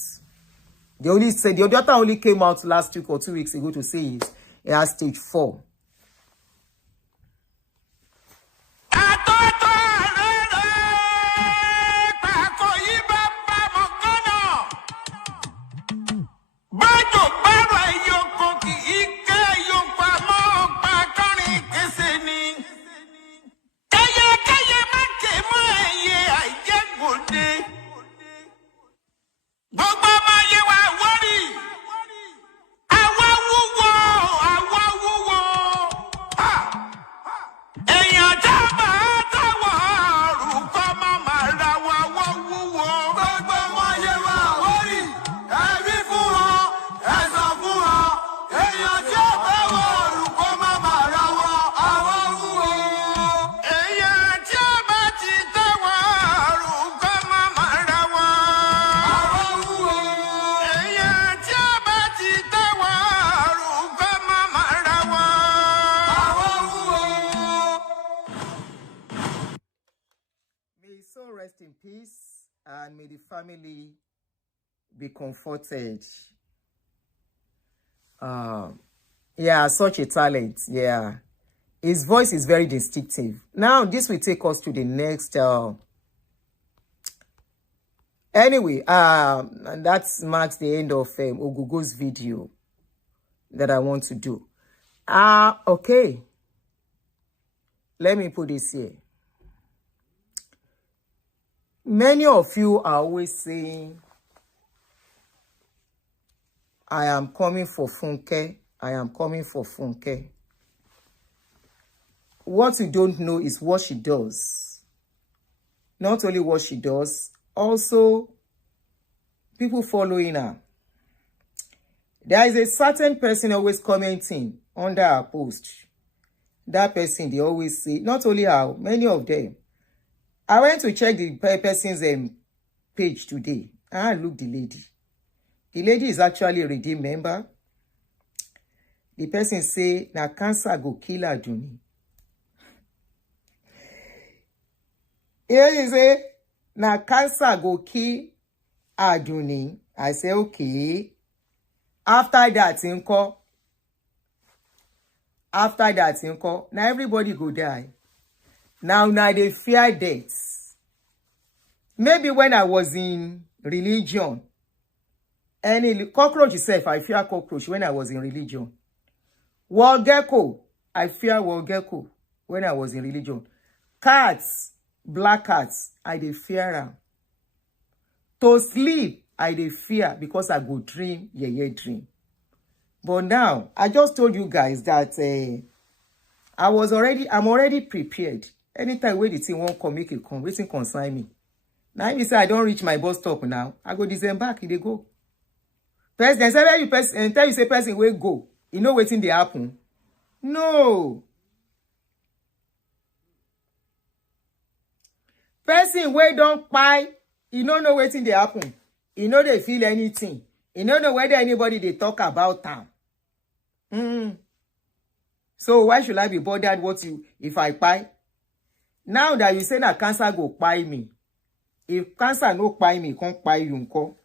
They only said the doctor only came out last week or 2 weeks ago to say it has stage 4. Rest in peace, and may the family be comforted. Yeah, such a talent. Yeah, his voice is very distinctive. Now this will take us to the next anyway, and that marks the end of Ogogo's video that I want to do. Okay, let me put this here. Many of you are always saying, I am coming for Funke. I am coming for Funke. What you don't know is what she does. Not only what she does, also people following her. There is a certain person always commenting under her post. That person, they always say, not only her, many of them. I went to check the person's page today, and I looked the lady. The lady is actually a redeemed member. The person say, na cancer go kill her, Juni. Here you say, na cancer go kill her, Juni. I say, okay. After that, now everybody go die. Now they fear death. Maybe when I was in religion, any cockroach itself, I fear cockroach when I was in religion. Wall gecko, I fear wall gecko when I was in religion. Cats, black cats, I dey fear them. To sleep, I dey fear because I go dream, dream. But now, I just told you guys that I'm already prepared. Anytime when the thing won't come, make it come, waiting consign me. Now if you say I don't reach my bus stop now, I go disembark, they go. Person tell you say person will go. You know waiting they happen. No. Person where don't buy, you don't know waiting they happen. You know they feel anything. You don't know whether anybody they talk about them. So why should I be bothered if I buy? Now that you say that cancer go buy me. If cancer no buy me, can't buy you unko.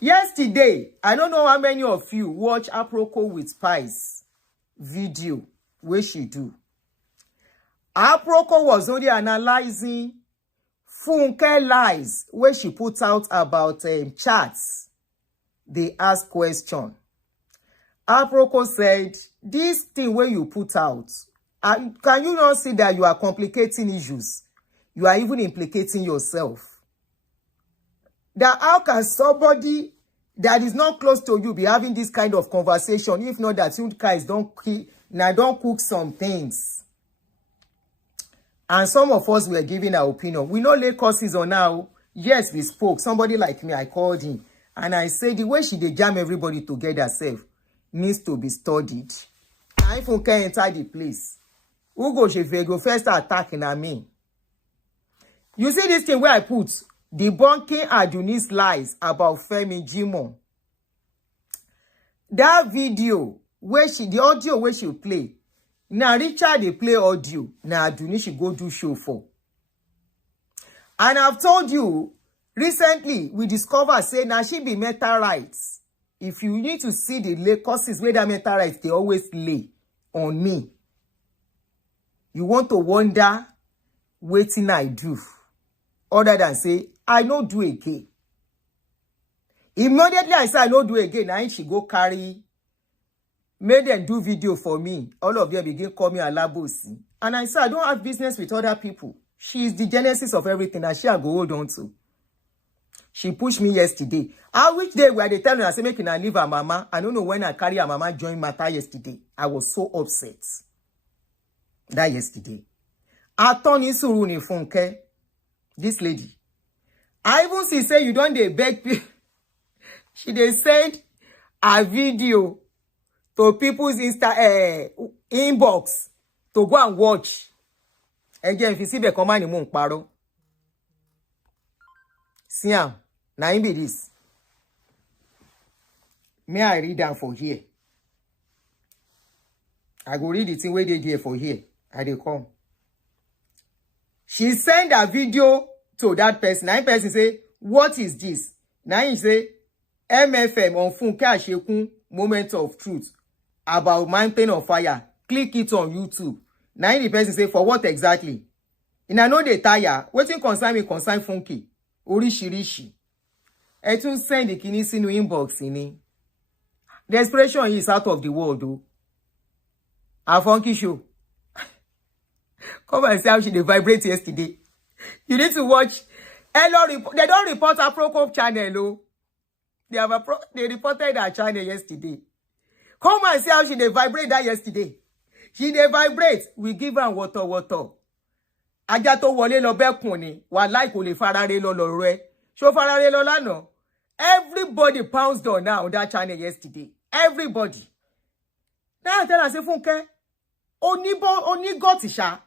Yesterday, I don't know how many of you watch Aproko with Spice video where she do. Aproko was only analyzing Funke lies where she put out about chats. They ask question. Aproko said, this thing where you put out, can you not see that you are complicating issues? You are even implicating yourself. That how can somebody that is not close to you be having this kind of conversation, if not that you guys don't cook some things? And some of us were giving our opinion. We know lay courses on now. Yes, we spoke. Somebody like me, I called him. And I said the way she dey jam everybody together self needs to be studied. And if Funke enter the place, who go first attacking at me? You see this thing where I put debunking Aduni's lies about Femi Jimo. That video where the audio where she play. Now Richard they play audio. Now Aduni she go do show for. And I've told you recently we discover say now she be mental rights. If you need to see the lay causes where that mental rights they always lay on me. You want to wonder wetin I do. Other than say, I no do again. Immediately I say I no do again. Now she go carry, made them do video for me. All of them begin call me Alabosi. And I say I don't have business with other people. She is the genesis of everything that she I go hold on to. She pushed me yesterday. Which day where they tell me I say make I leave her mama. I don't know when I carry her mama join matter yesterday. I was so upset. That yesterday. Atoni Suruni Funke. This lady. I even see say you don't dey beg people. She dey send a video to people's inbox to go and watch. Again, if you see the command in Mon Paro. See am. Now be this. May I read down for here? I go read the thing where they there for here. I dey come. She sent a video to that person. That person say, what is this? Now he say, MFM on Funke Ashekun moment of truth about mountain of fire. Click it on YouTube. Now the person say, for what exactly? In I know they tire. Waiting concern me concern Funke. Orishirishi. I tún send the kini sinu inbox ini. The expression is out of the world though. A Funky show. Come and see how she vibrate yesterday. You need to watch. They don't report a Procop channel, oh. They reported her channel yesterday. Come and see how she vibrate that yesterday. She vibrate. We give her water. Aja to wọlé lọ bẹ́kùn ni. Wàláì kò lè farare lọ lọ́rọ̀ ẹ. Ṣó farare lọ lánàá. Everybody pounced on her on that channel yesterday. Everybody. Now I tell her, say Funke, Oni got isha.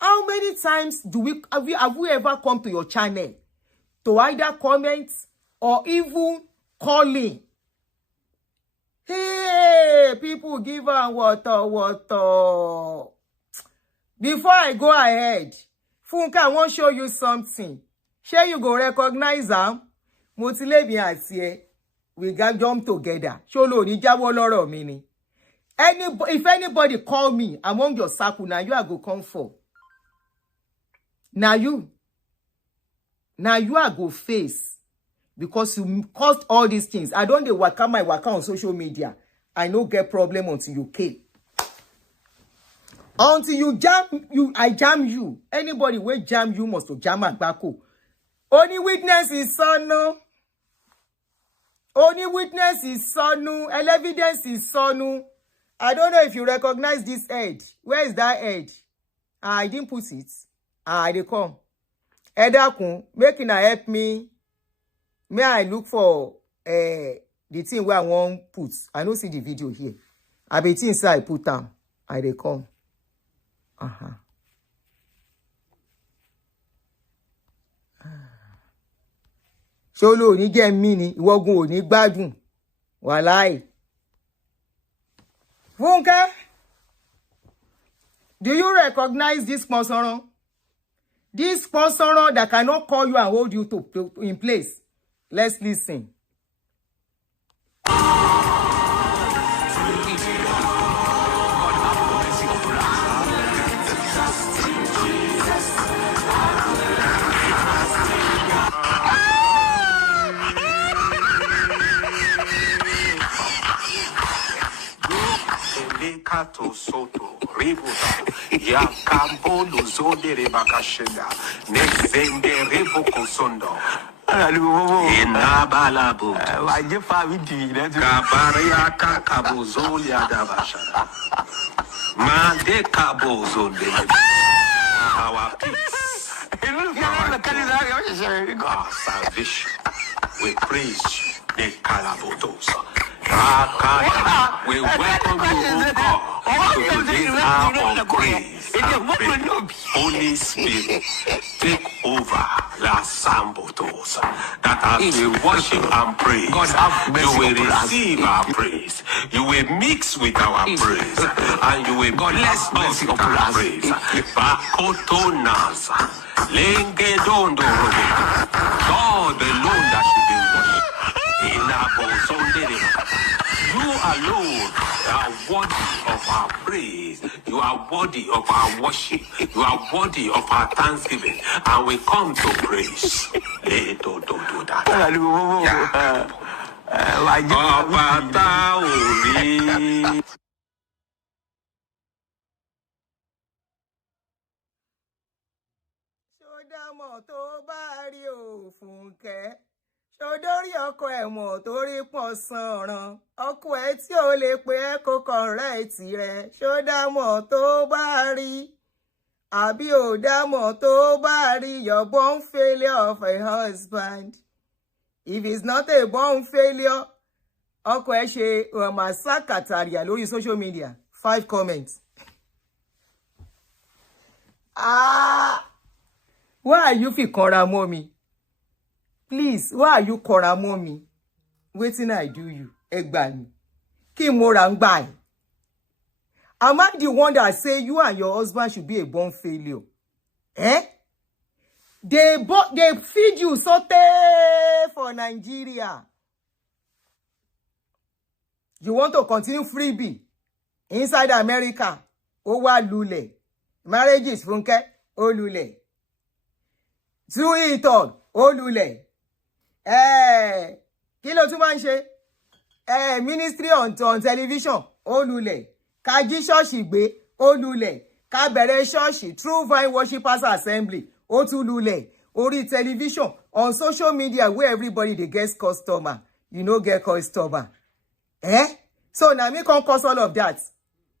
How many times have we ever come to your channel to either comment or even calling? Hey, people give her water. Before I go ahead, Funke, I want to show you something. Sure you go recognize them. Motilebi ati we got jump together. Show lo ni jawo loro mi ni. If anybody call me among your circle, now you are go come for. Now you are go face because you caused all these things. I don't do waka on social media. I no get problem until you kill. Until I jam you. Anybody will jam you must to jam at bako. Only witness is sonu. Only witness is sonu. And evidence is sonu. I don't know if you recognize this edge. Where is that edge? I didn't put it. They come. Edakun, making a help me. May I look for the thing where I want put. I don't see the video here. I be inside I put them. They come. Solo ni get mini, iwogun o ni gbadun. Walai. Funke, do you recognize this sponsor? This sponsor that cannot call you and hold you in place. Let's listen. Rakato soto ributa ya kambo luzonde rebakashenda nezende reboko sondo inabalabu kabaria kakabuzoli adabashara mande kabuzonde our peace our salvation we praise you the kalabotosa. We welcome you, O God, to today's hour of praise and prayer. Holy Spirit, take over La Sambotosa. That as we worship and praise, you will receive our praise. You will mix with our praise. And you will bless us with our praise. Bakoto Nasa. Lenge Dondo Robo. God alone that should be worshipped. You alone are worthy of our praise. You are worthy of our worship. You are worthy of our thanksgiving. And we come to praise. Ṣódámọ̀ tó bá rí Fúnkẹ́. Ṣòdórí ọkọ ẹ̀ mọ̀ torí pọ̀ sanran ọkọ ẹ̀ tí ò lè pé ẹ́ kó kọ̀rẹ́ẹ̀tì rẹ̀ ṣódámọ̀ tó bá rí àbí ò dámọ̀ tó bá rí your born failure of a husband. If it's not a born failure, ọkọ ẹ̀ ṣe masakataria lórí social media 5 comments. Why are you fi kanra mọ́ mi? Please, why are you kora mommy? Waiting I do you. Egbani. Ki mora ngbai. Am I the one that say you and your husband should be a born failure? Eh? They feed you saute for Nigeria. You want to continue freebie inside America? Owa lule. Marriages funke o lule. Do it all. O lule. Kí ló tún máa ń ṣe? Ministry on television, ó lulẹ̀. Ká jí ṣọ́ọ̀ṣì gbé, ó lulẹ̀. Ká bẹ̀rẹ̀ ṣọ́ọ̀ṣì, True Vine Worshipers Assembly, ó tún lulẹ̀. Orí television, on social media where everybody dey get customer, you no get customer. So na me come cause all of that.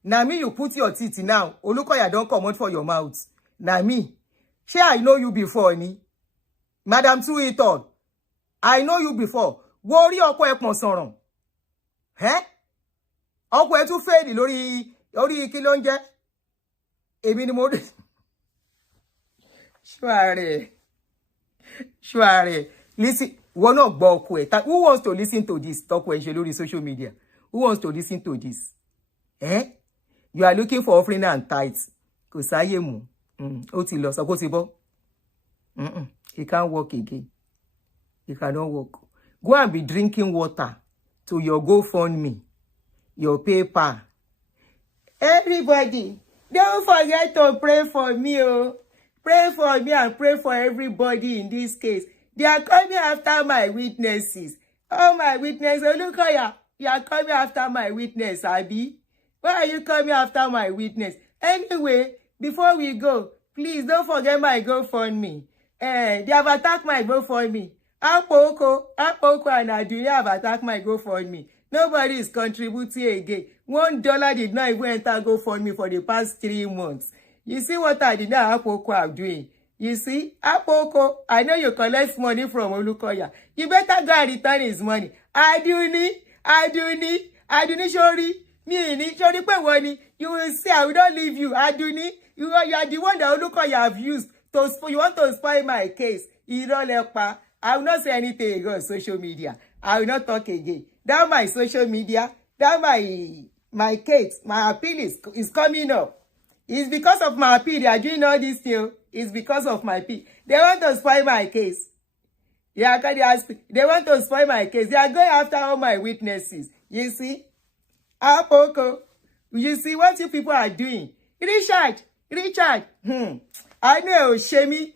Na me you put your teeth now. Olukoya don comot for your mouth. Na me. Shey I know you before ni? Madam Do It All. I know you before. Wo rí ọkọ ẹ̀ pọ̀n sọ̀rọ̀. Ọkọ ẹ̀ tún fèdì lórí kí ló ń jẹ́. Èmi ni mo rí. Ṣùárẹ̀. Listen, wọ́n náà gbọ́ ọkọ ẹ̀. Who wants to listen to this? Tọ́kọ ẹ̀ ṣe lórí social media. Who wants to listen to this? You are looking for offering and tithes. Kò sáyé mú. Ó ti lọ sọ kó ti bọ́. He can't work again. You cannot walk. Go and be drinking water to your GoFundMe, your PayPal. Everybody, don't forget to pray for me. Pray for me and pray for everybody in this case. They are coming after my witnesses. Oh, my witness. Olukoya, you are coming after my witness, Abi. Why are you coming after my witness? Anyway, before we go, please don't forget my GoFundMe. They have attacked my GoFundMe. Apoko and Aduni have attacked my GoFundMe. Nobody is contributing again. $1 did not even enter GoFundMe for the past 3 months. You see what Aduni and Apoko are doing? You see? Apoko, I know you collect money from Olukoya. You better go and return his money. Aduni, sorry. Sorry, money. You will see, I will not leave you. Aduni, you are the one that Olukoya have used. You want to spoil my case. I will not say anything again on social media. I will not talk again. That my social media, that my case, my appeal is coming up. It's because of my appeal. They are doing all this thing. It's because of my appeal. They want to spoil my case. They want to spoil my case. They are going after all my witnesses. You see? Apoko. You see what you people are doing? Richard. I know, Shemi.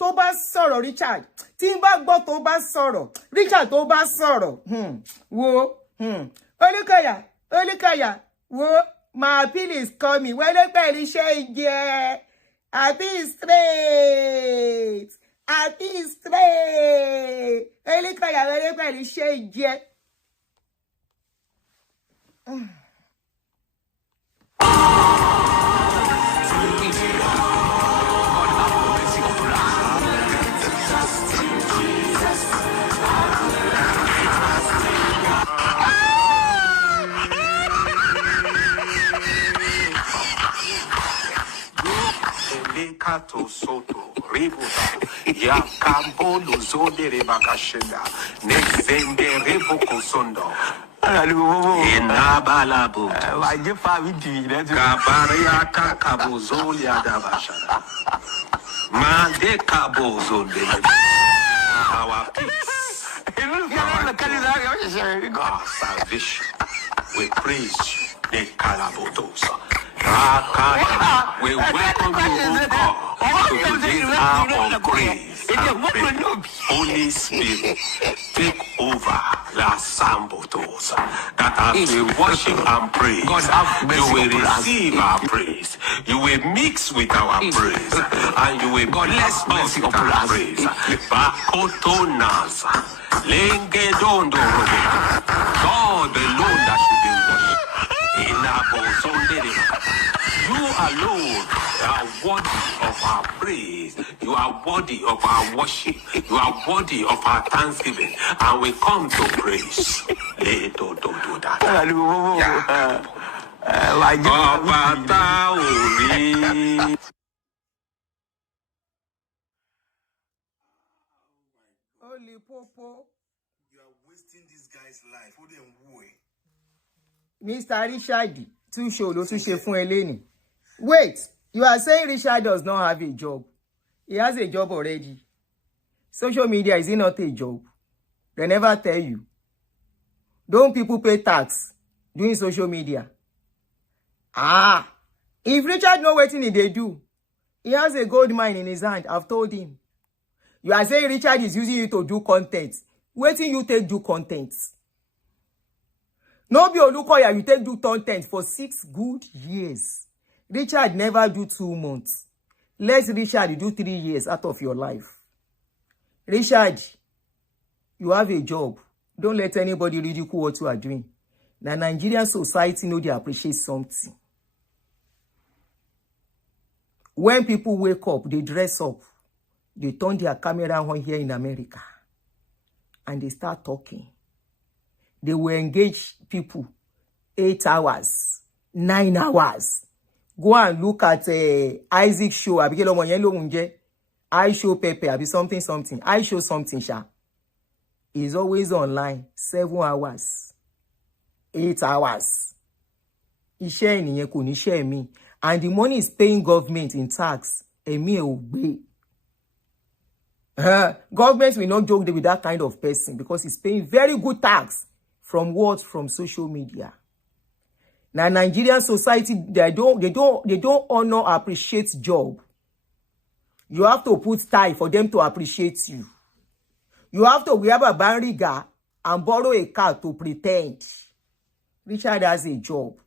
Tó bá sọ̀rọ̀ Richard. Tí n bá gbọ́ tó bá sọ̀rọ̀. Richard tó bá sọ̀rọ̀. Wo. Olukoya. Well, my appeal is coming. When the belly shake, yeah. Appeal straight. Appeal straight. When the belly shake, yeah. Kato soto ributa ya kambo luzonde rebakashenda nexende reboko sondo inabalabu kabaria kakabuzoli adabashara mande kabuzonde our peace our salvation we praise you the kalabotosa. We welcome you, O God, to today's hour of praise and prayer. Holy Spirit, take over La Sambotos. That as we worship and praise, you will receive our praise. You will mix with our praise. And you will bless us with our praise. Bakoto Nasa. Lenge Dondo Robo. God alone that should be worshipped. You alone are worthy of our praise. You are worthy of our worship. You are worthy of our thanksgiving. And we come to praise. Holy Popo. You are wasting this guy's life. Who them woo? Mr. Richard, too show fún Eleni. Wait, you are saying Richard does not have a job. He has a job already. Social media, is it not a job? They never tell you. Don't people pay tax doing social media? If Richard know what they do, he has a gold mine in his hand. I've told him. You are saying Richard is using you to do content. Waiting you take do content. No be Olukoya, you take do content for 6 good years. Richard never do 2 months. Let Richard do 3 years out of your life. Richard, you have a job. Don't let anybody ridicule what you are doing. Now, Nigerian society know they appreciate something. When people wake up, they dress up. They turn their camera on here in America. And they start talking. They will engage people 8 hours, 9 hours. Go and look at Isaac show. I show Pepe, something. I show something, sha. He's always online. 7 hours, 8 hours. Iṣẹ́ ènìyàn kò ní share me. And the money is paying government in tax. Èmi ò gbé. Government will not joke with that kind of person because he's paying very good tax. From what? From social media. Now, Nigerian society, they don't honor, appreciate job. You have to put tie for them to appreciate you. You have to wear a bandriga and borrow a car to pretend. Richard has a job.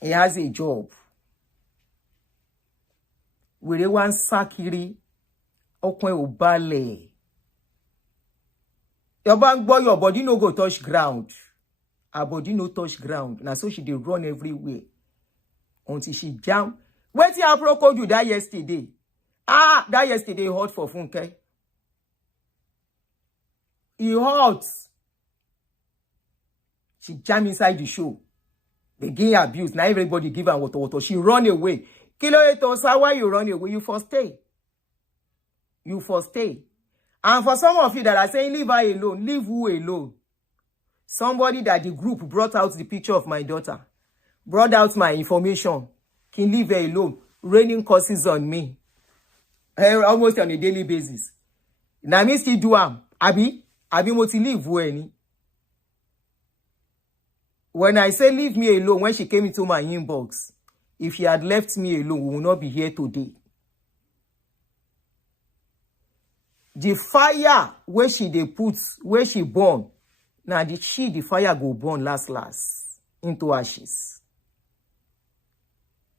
He has a job. We want Sakiri Okwe Ubale. Your bank boy, your body no go touch ground. Her body no touch ground. Now so she dey run everywhere. Until she jam. Wetin Aproko do that yesterday? That yesterday hot for Funke. He hot. She jam inside the show. Begin abuse. Now everybody give her water. She run away. Kilometer, why you run away? You for stay. You for stay. And for some of you that are saying, leave her alone, leave who alone? Somebody that the group brought out the picture of my daughter, brought out my information, can leave her alone, raining curses on me, almost on a daily basis. Now, me still do Abi mo ti leave when? When I say leave me alone, when she came into my inbox, if she had left me alone, we will not be here today. The fire where she they put, where she born, Now the fire go burn last into ashes.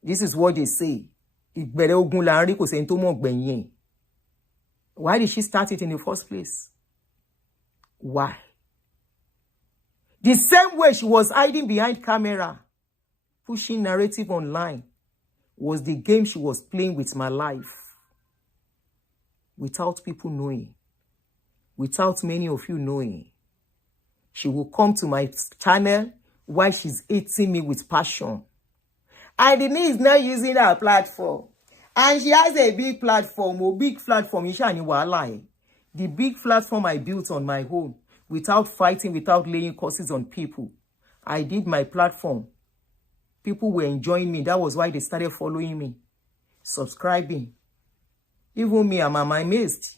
This is what they say. Ìgbẹ̀rẹ̀ ogun là ń rí, kò sẹ́ni tó mọ̀ gbẹ̀yìn. Why did she start it in the first place? Why? The same way she was hiding behind camera, pushing narrative online, was the game she was playing with my life. Without people knowing. Without many of you knowing. She will come to my channel while she's hating me with passion. And the is not using her platform. And she has a big platform, the big platform I built on my own, without fighting, without laying curses on people. I did my platform. People were enjoying me. That was why they started following me, subscribing. Even me, I'm amazed.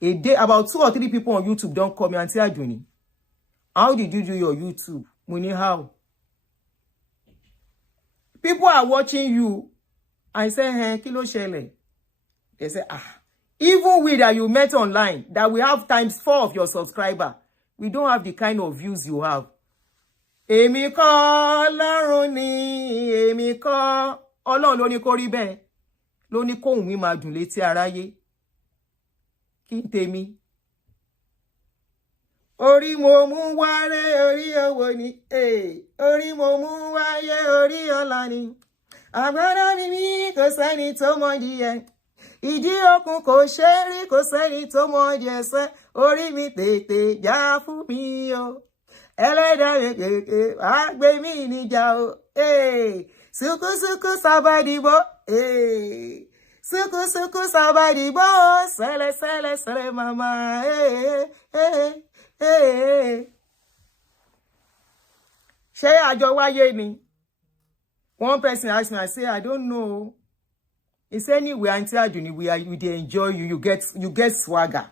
A day, about 2 or 3 people on YouTube don't call me and say, Aduni, how did you do your YouTube? Money, how? People are watching you. I say, hey, kilo shele. They say, even we that you met online, that we have times 4 of your subscriber, we don't have the kind of views you have. Èmi kọ́ Ọlọ́run ni, èmi kọ́ Ọlọ́run ló ní kó rí bẹ́ẹ̀, ló ní kóhùn mi máa dùn létí aráyé. Kí n tèmi. Orí mo mú wáre, orí owó ni, orí mo mú wáyé, orí ọlá ni. Àgbàrá mi kò sẹ́ni tó mọ díẹ̀. Ìdí òkun kò ṣe rí, kò sẹ́ni tó mọ díẹ̀ sẹ́. Orí mi tètè já fún mi o. Ẹlẹ́dàá mi kéèké, wá gbé mi níjà o. Suku suku sabadibo. Suku suku sabadibo. Sele sele sele mama. Ṣé àjọ wáyé ni? One person asked me, I say, I don't know. He said, anyway, Auntie Aduni, we dey enjoy you. You get swagger.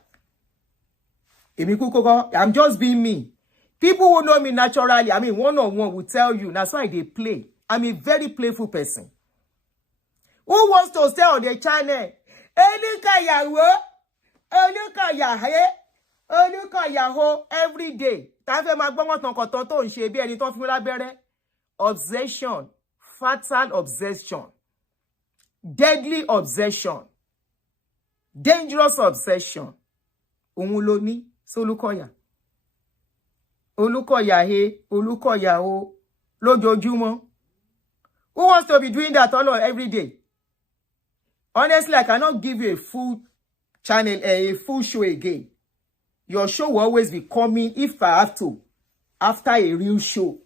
I'm just being me. People who know me naturally, I mean, one-on-one will tell you. That's why they play. I'm a very playful person. Who wants to stay on the channel? Every day. Obsession. Fatal obsession. Deadly obsession. Dangerous obsession. Ohun ló ní, Olúkọ̀yà. Olúkọ̀yà Olúkọ̀yà o, lójoojúmọ́. Who wants to be doing that all every day? Honestly, I cannot give you a full channel, a full show again. Your show will always be coming, if I have to, after a real show.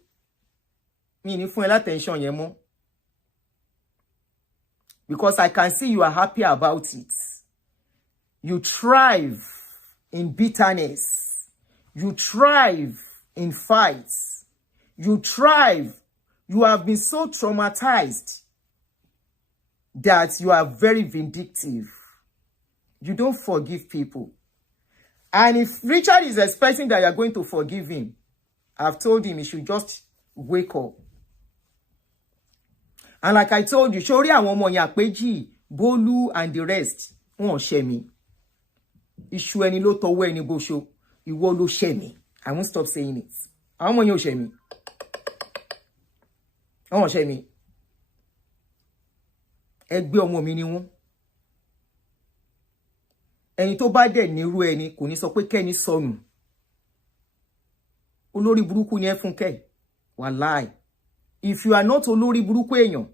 Meaning for attention, yemo. Because I can see you are happy about it. You thrive in bitterness. You thrive in fights. You thrive. You have been so traumatized that you are very vindictive. You don't forgive people. And if Richard is expecting that you are going to forgive him, I've told him he should just wake up. And like I told you, Shori and Womo Yapeji, Bolu and the rest, won't share me. Issue any lot of way any go show. You won't share me. I won't stop saying it. I want you share me. I won't share me. Egbo ọmọ mi ni wọ́n. Ẹni tó bá dẹ̀ nírú ẹni kò ní sọ pé kẹ́ni sọnù. Olórí burúkú ni ẹ Fúnkẹ́. Wàláì. If you are not olórí burúkú èèyàn,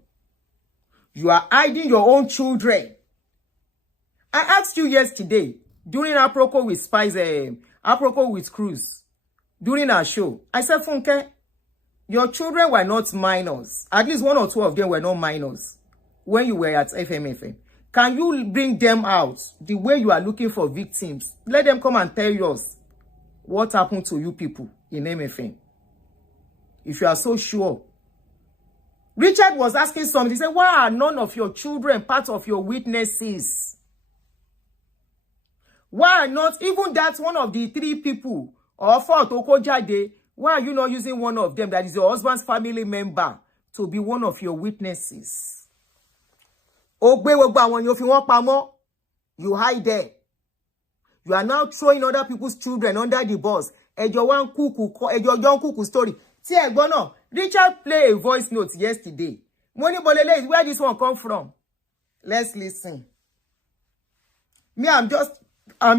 you are hiding your own children. I asked you yesterday during Aproko with Spice, Aproko with Cruz, during our show. I said, Funke, your children were not minors. At least 1 or 2 of them were not minors when you were at FMFM. Can you bring them out the way you are looking for victims? Let them come and tell us what happened to you people in MFM. If you are so sure. Richard was asking something. He said, why are none of your children part of your witnesses? Why are not, even that one of the 3 people, or 4 Tokojade, why are you not using one of them that is your husband's family member to be one of your witnesses? Ogbe, when you Pamo, you hide there. You are now throwing other people's children under the bus. ẹjọ́ wa ń kúkú ẹjọ́ ọjọ́ ń kúkú story tí ẹ̀gbọ́n náà Richard play a voice note yesterday mo ní bolele where this one come from. Let's listen. Me, I'm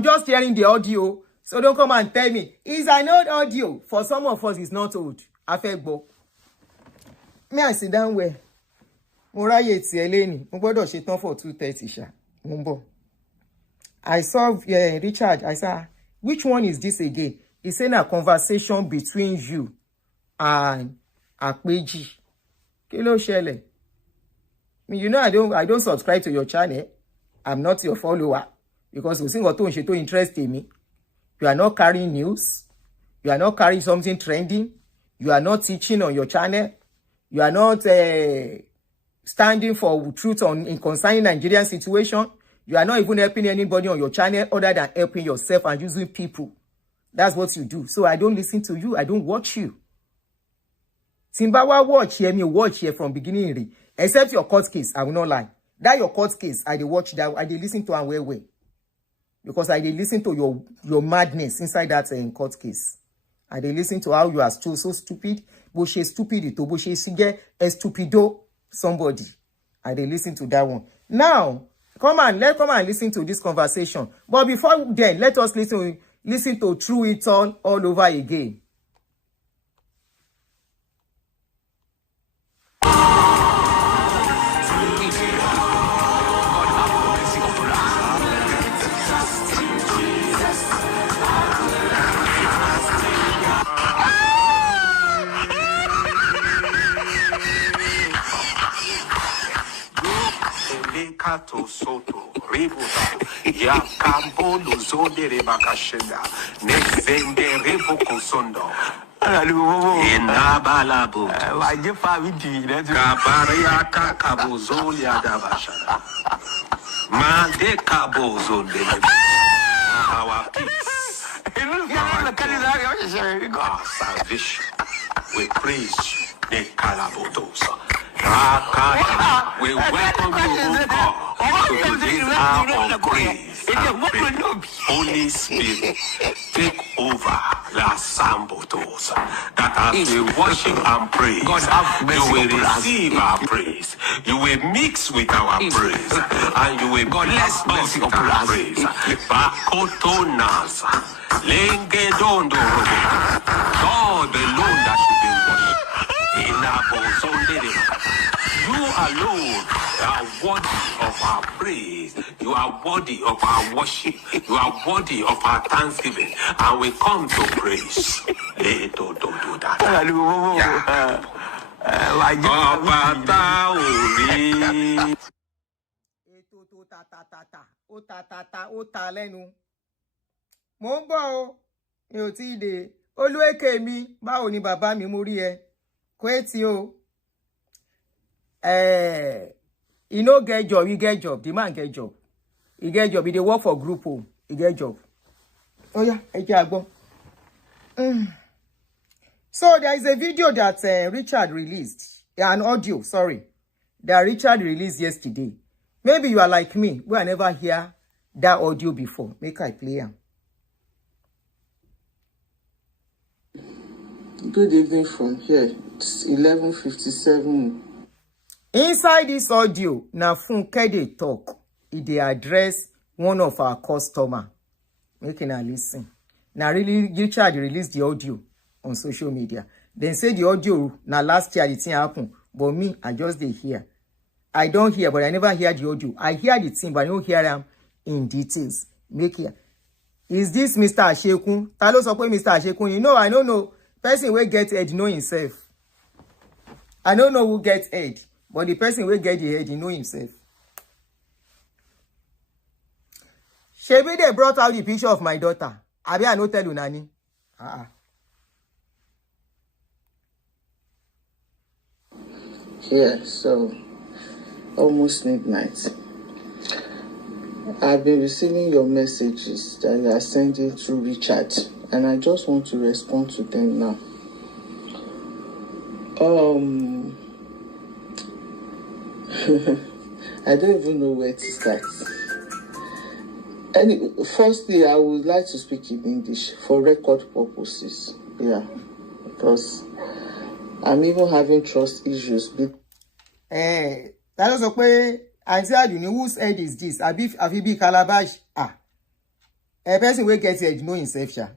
just hearing the audio, so don't come and tell me it's an old audio. For some of us, it's not old. Egbo. Me, I sit down where. Moraye ti eleni. Mo gbọ́dọ̀ ṣe tán for 2:30 sha. Mo ń bọ̀. I saw Richard. I said, which one is this again? He said a conversation between you and Akpeji. Kí ló ṣẹlẹ̀? You know, I don't subscribe to your channel. I'm not your follower because you think what to interest in me. You are not carrying news. You are not carrying something trending. You are not teaching on your channel. You are not standing for truth in concerning Nigerian situation. You are not even helping anybody on your channel other than helping yourself and using people. That's what you do. So I don't listen to you. I don't watch you. Timbawa watch here, me watch here from beginning. Except your court case, I will not lie. That your court case, I dey watch that, I dey listen to and well. Because I dey listen to your madness inside that court case. I dey listen to how you are so stupid. Boshe stupidito, boshe sige stupido somebody. I dey listen to that one. Now, come and listen to this conversation. But before then, let us listen to True It all over again. Kato soto ributa ya kambo luzonde rebakashenda nezende reboko sondo inabalabu kabaria kakabuzoli adabashara mande kabuzonde our peace our salvation we praise the kalabotosa. We welcome you, God, to today's hour of praise and prayer. Holy Spirit, take over the sambotos that as we worship and praise, you will receive our praise. You will mix with our praise, and you will bless us with our praise. Bakoto nasa, lenge dondo, God alone that should be worshipped. You alone are worthy of our praise. You are worthy of our worship. You are worthy of our thanksgiving. And we come to praise. Mo ń bọ̀ o, mi ò tí ì dé. Olúwèké mi, báwo ni bàbá mi mú rí ẹ? Kweti o. He no get job, he get job. The man get job. He get job. He dey work for group home. He get job. Oh yeah, ẹ jẹ́ a gbọ́. So there is a video that Richard released, an audio, sorry, that Richard released yesterday. Maybe you are like me, where I never hear that audio before. Make I play am. Good evening from here. It's 11:57. Inside this audio, na Funke dey talk. He dey address one of our customer. Make una listen. Now really, Richard released the audio on social media. Then say the audio na last year the thing happen. But me, I just dey hear. I don't hear, but I never hear the audio. I hear the thing, but I don't hear them in details. Make here. Is this Mr. Ashekun? Ta ló sọ pé Mr. Ashekun? You know, I don't know. Person wey get head know himself. I don't know who gets head, but the person wey get the head, he know himself. Shebi they brought out the picture of my daughter. Abi I no tell you nani. Yeah, so almost midnight. I've been receiving your messages that you are sending through Richard, and I just want to respond to them now. I don't even know where to start. Firstly, I would like to speak in English for record purposes. Yeah, because I'm even having trust issues. That was okay. Auntie Aduni, whose head is this? Abi be calabash. A person will get head, know himself, sha.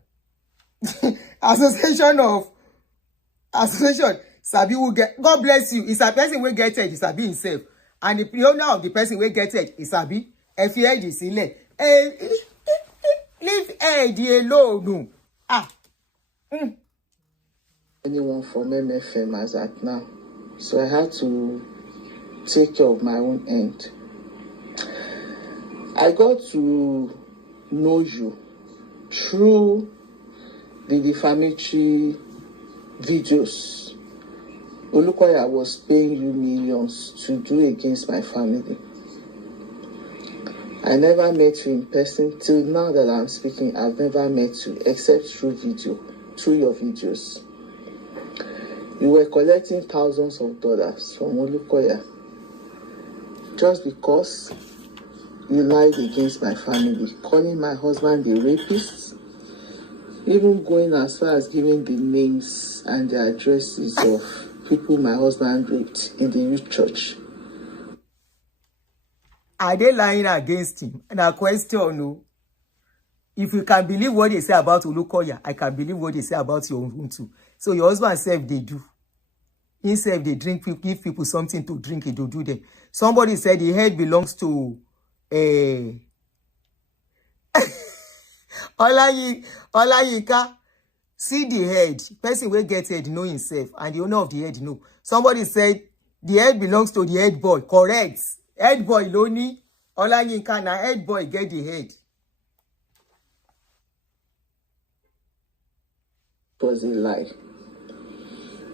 Association. Sabi will get. God bless you. It's a person will get head. It's Sabi himself, and the owner of the person will get head is Sabi. If he head is in there, leave head alone. Anyone from MFM as at now, so I had to take care of my own end. I got to know you through the defamatory videos Olukoya was paying you millions to do against my family. I never met you in person. Till now that I'm speaking, I've never met you except through your videos. You were collecting thousands of dollars from Olukoya just because you lied against my family, calling my husband a rapist, even going as far as giving the names and the addresses of people my husband raped in the youth church. Are they lying against him? And a question, no. If you can believe what they say about Olukoya, I can believe what they say about your own too. So your husband said they do. He said they drink, give people something to drink, he do them. Somebody said the head belongs to Olayinka. See the head. Person will get head know himself, and the owner of the head know. Somebody said the head belongs to the head boy. Correct. Head boy Loni. Olayinka na head boy get the head. It was a lie.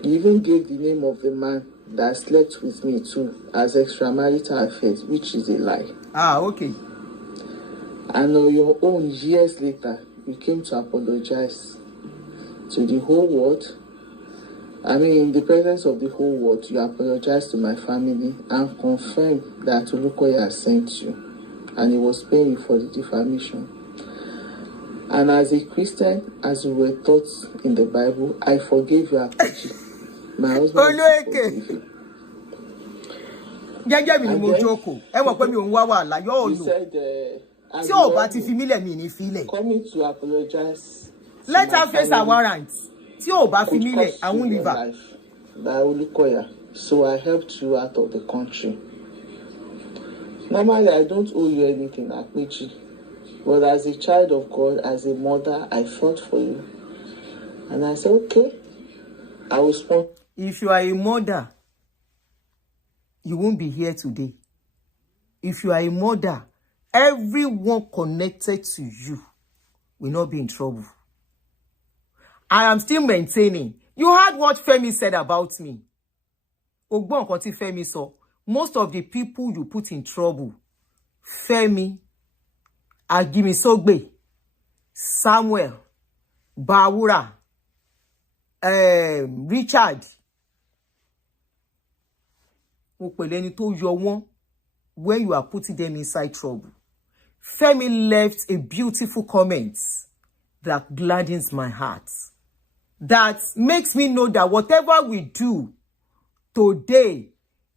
You even gave the name of the man that slept with me too as extramarital affairs, which is a lie. Okay. And on your own, years later, you came to apologize to the whole world. I mean, in the presence of the whole world, you apologized to my family and confirmed that Olukoya sent you and he was paying you for the defamation. And as a Christian, as we were taught in the Bible, I forgave your apology. My husband forgave you. He said, coming to apologize. Let her face her warrants. I won't leave her. By Olukoya, so I helped you out of the country. Normally, I don't owe you anything, Akpechi. But as a child of God, as a mother, I fought for you. And I said, okay, I will sponsor. If you are a mother, you won't be here today. If you are a mother, everyone connected to you will not be in trouble. I am still maintaining. You heard what Femi said about me. Ogbo nkan tí Femi sọ. Most of the people you put in trouble, Femi, Agimisogbe, Samuel, Bawura, Richard, when you are putting them inside trouble. Femi left a beautiful comment that gladdens my heart. That makes me know that whatever we do today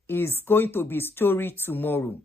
is going to be story tomorrow.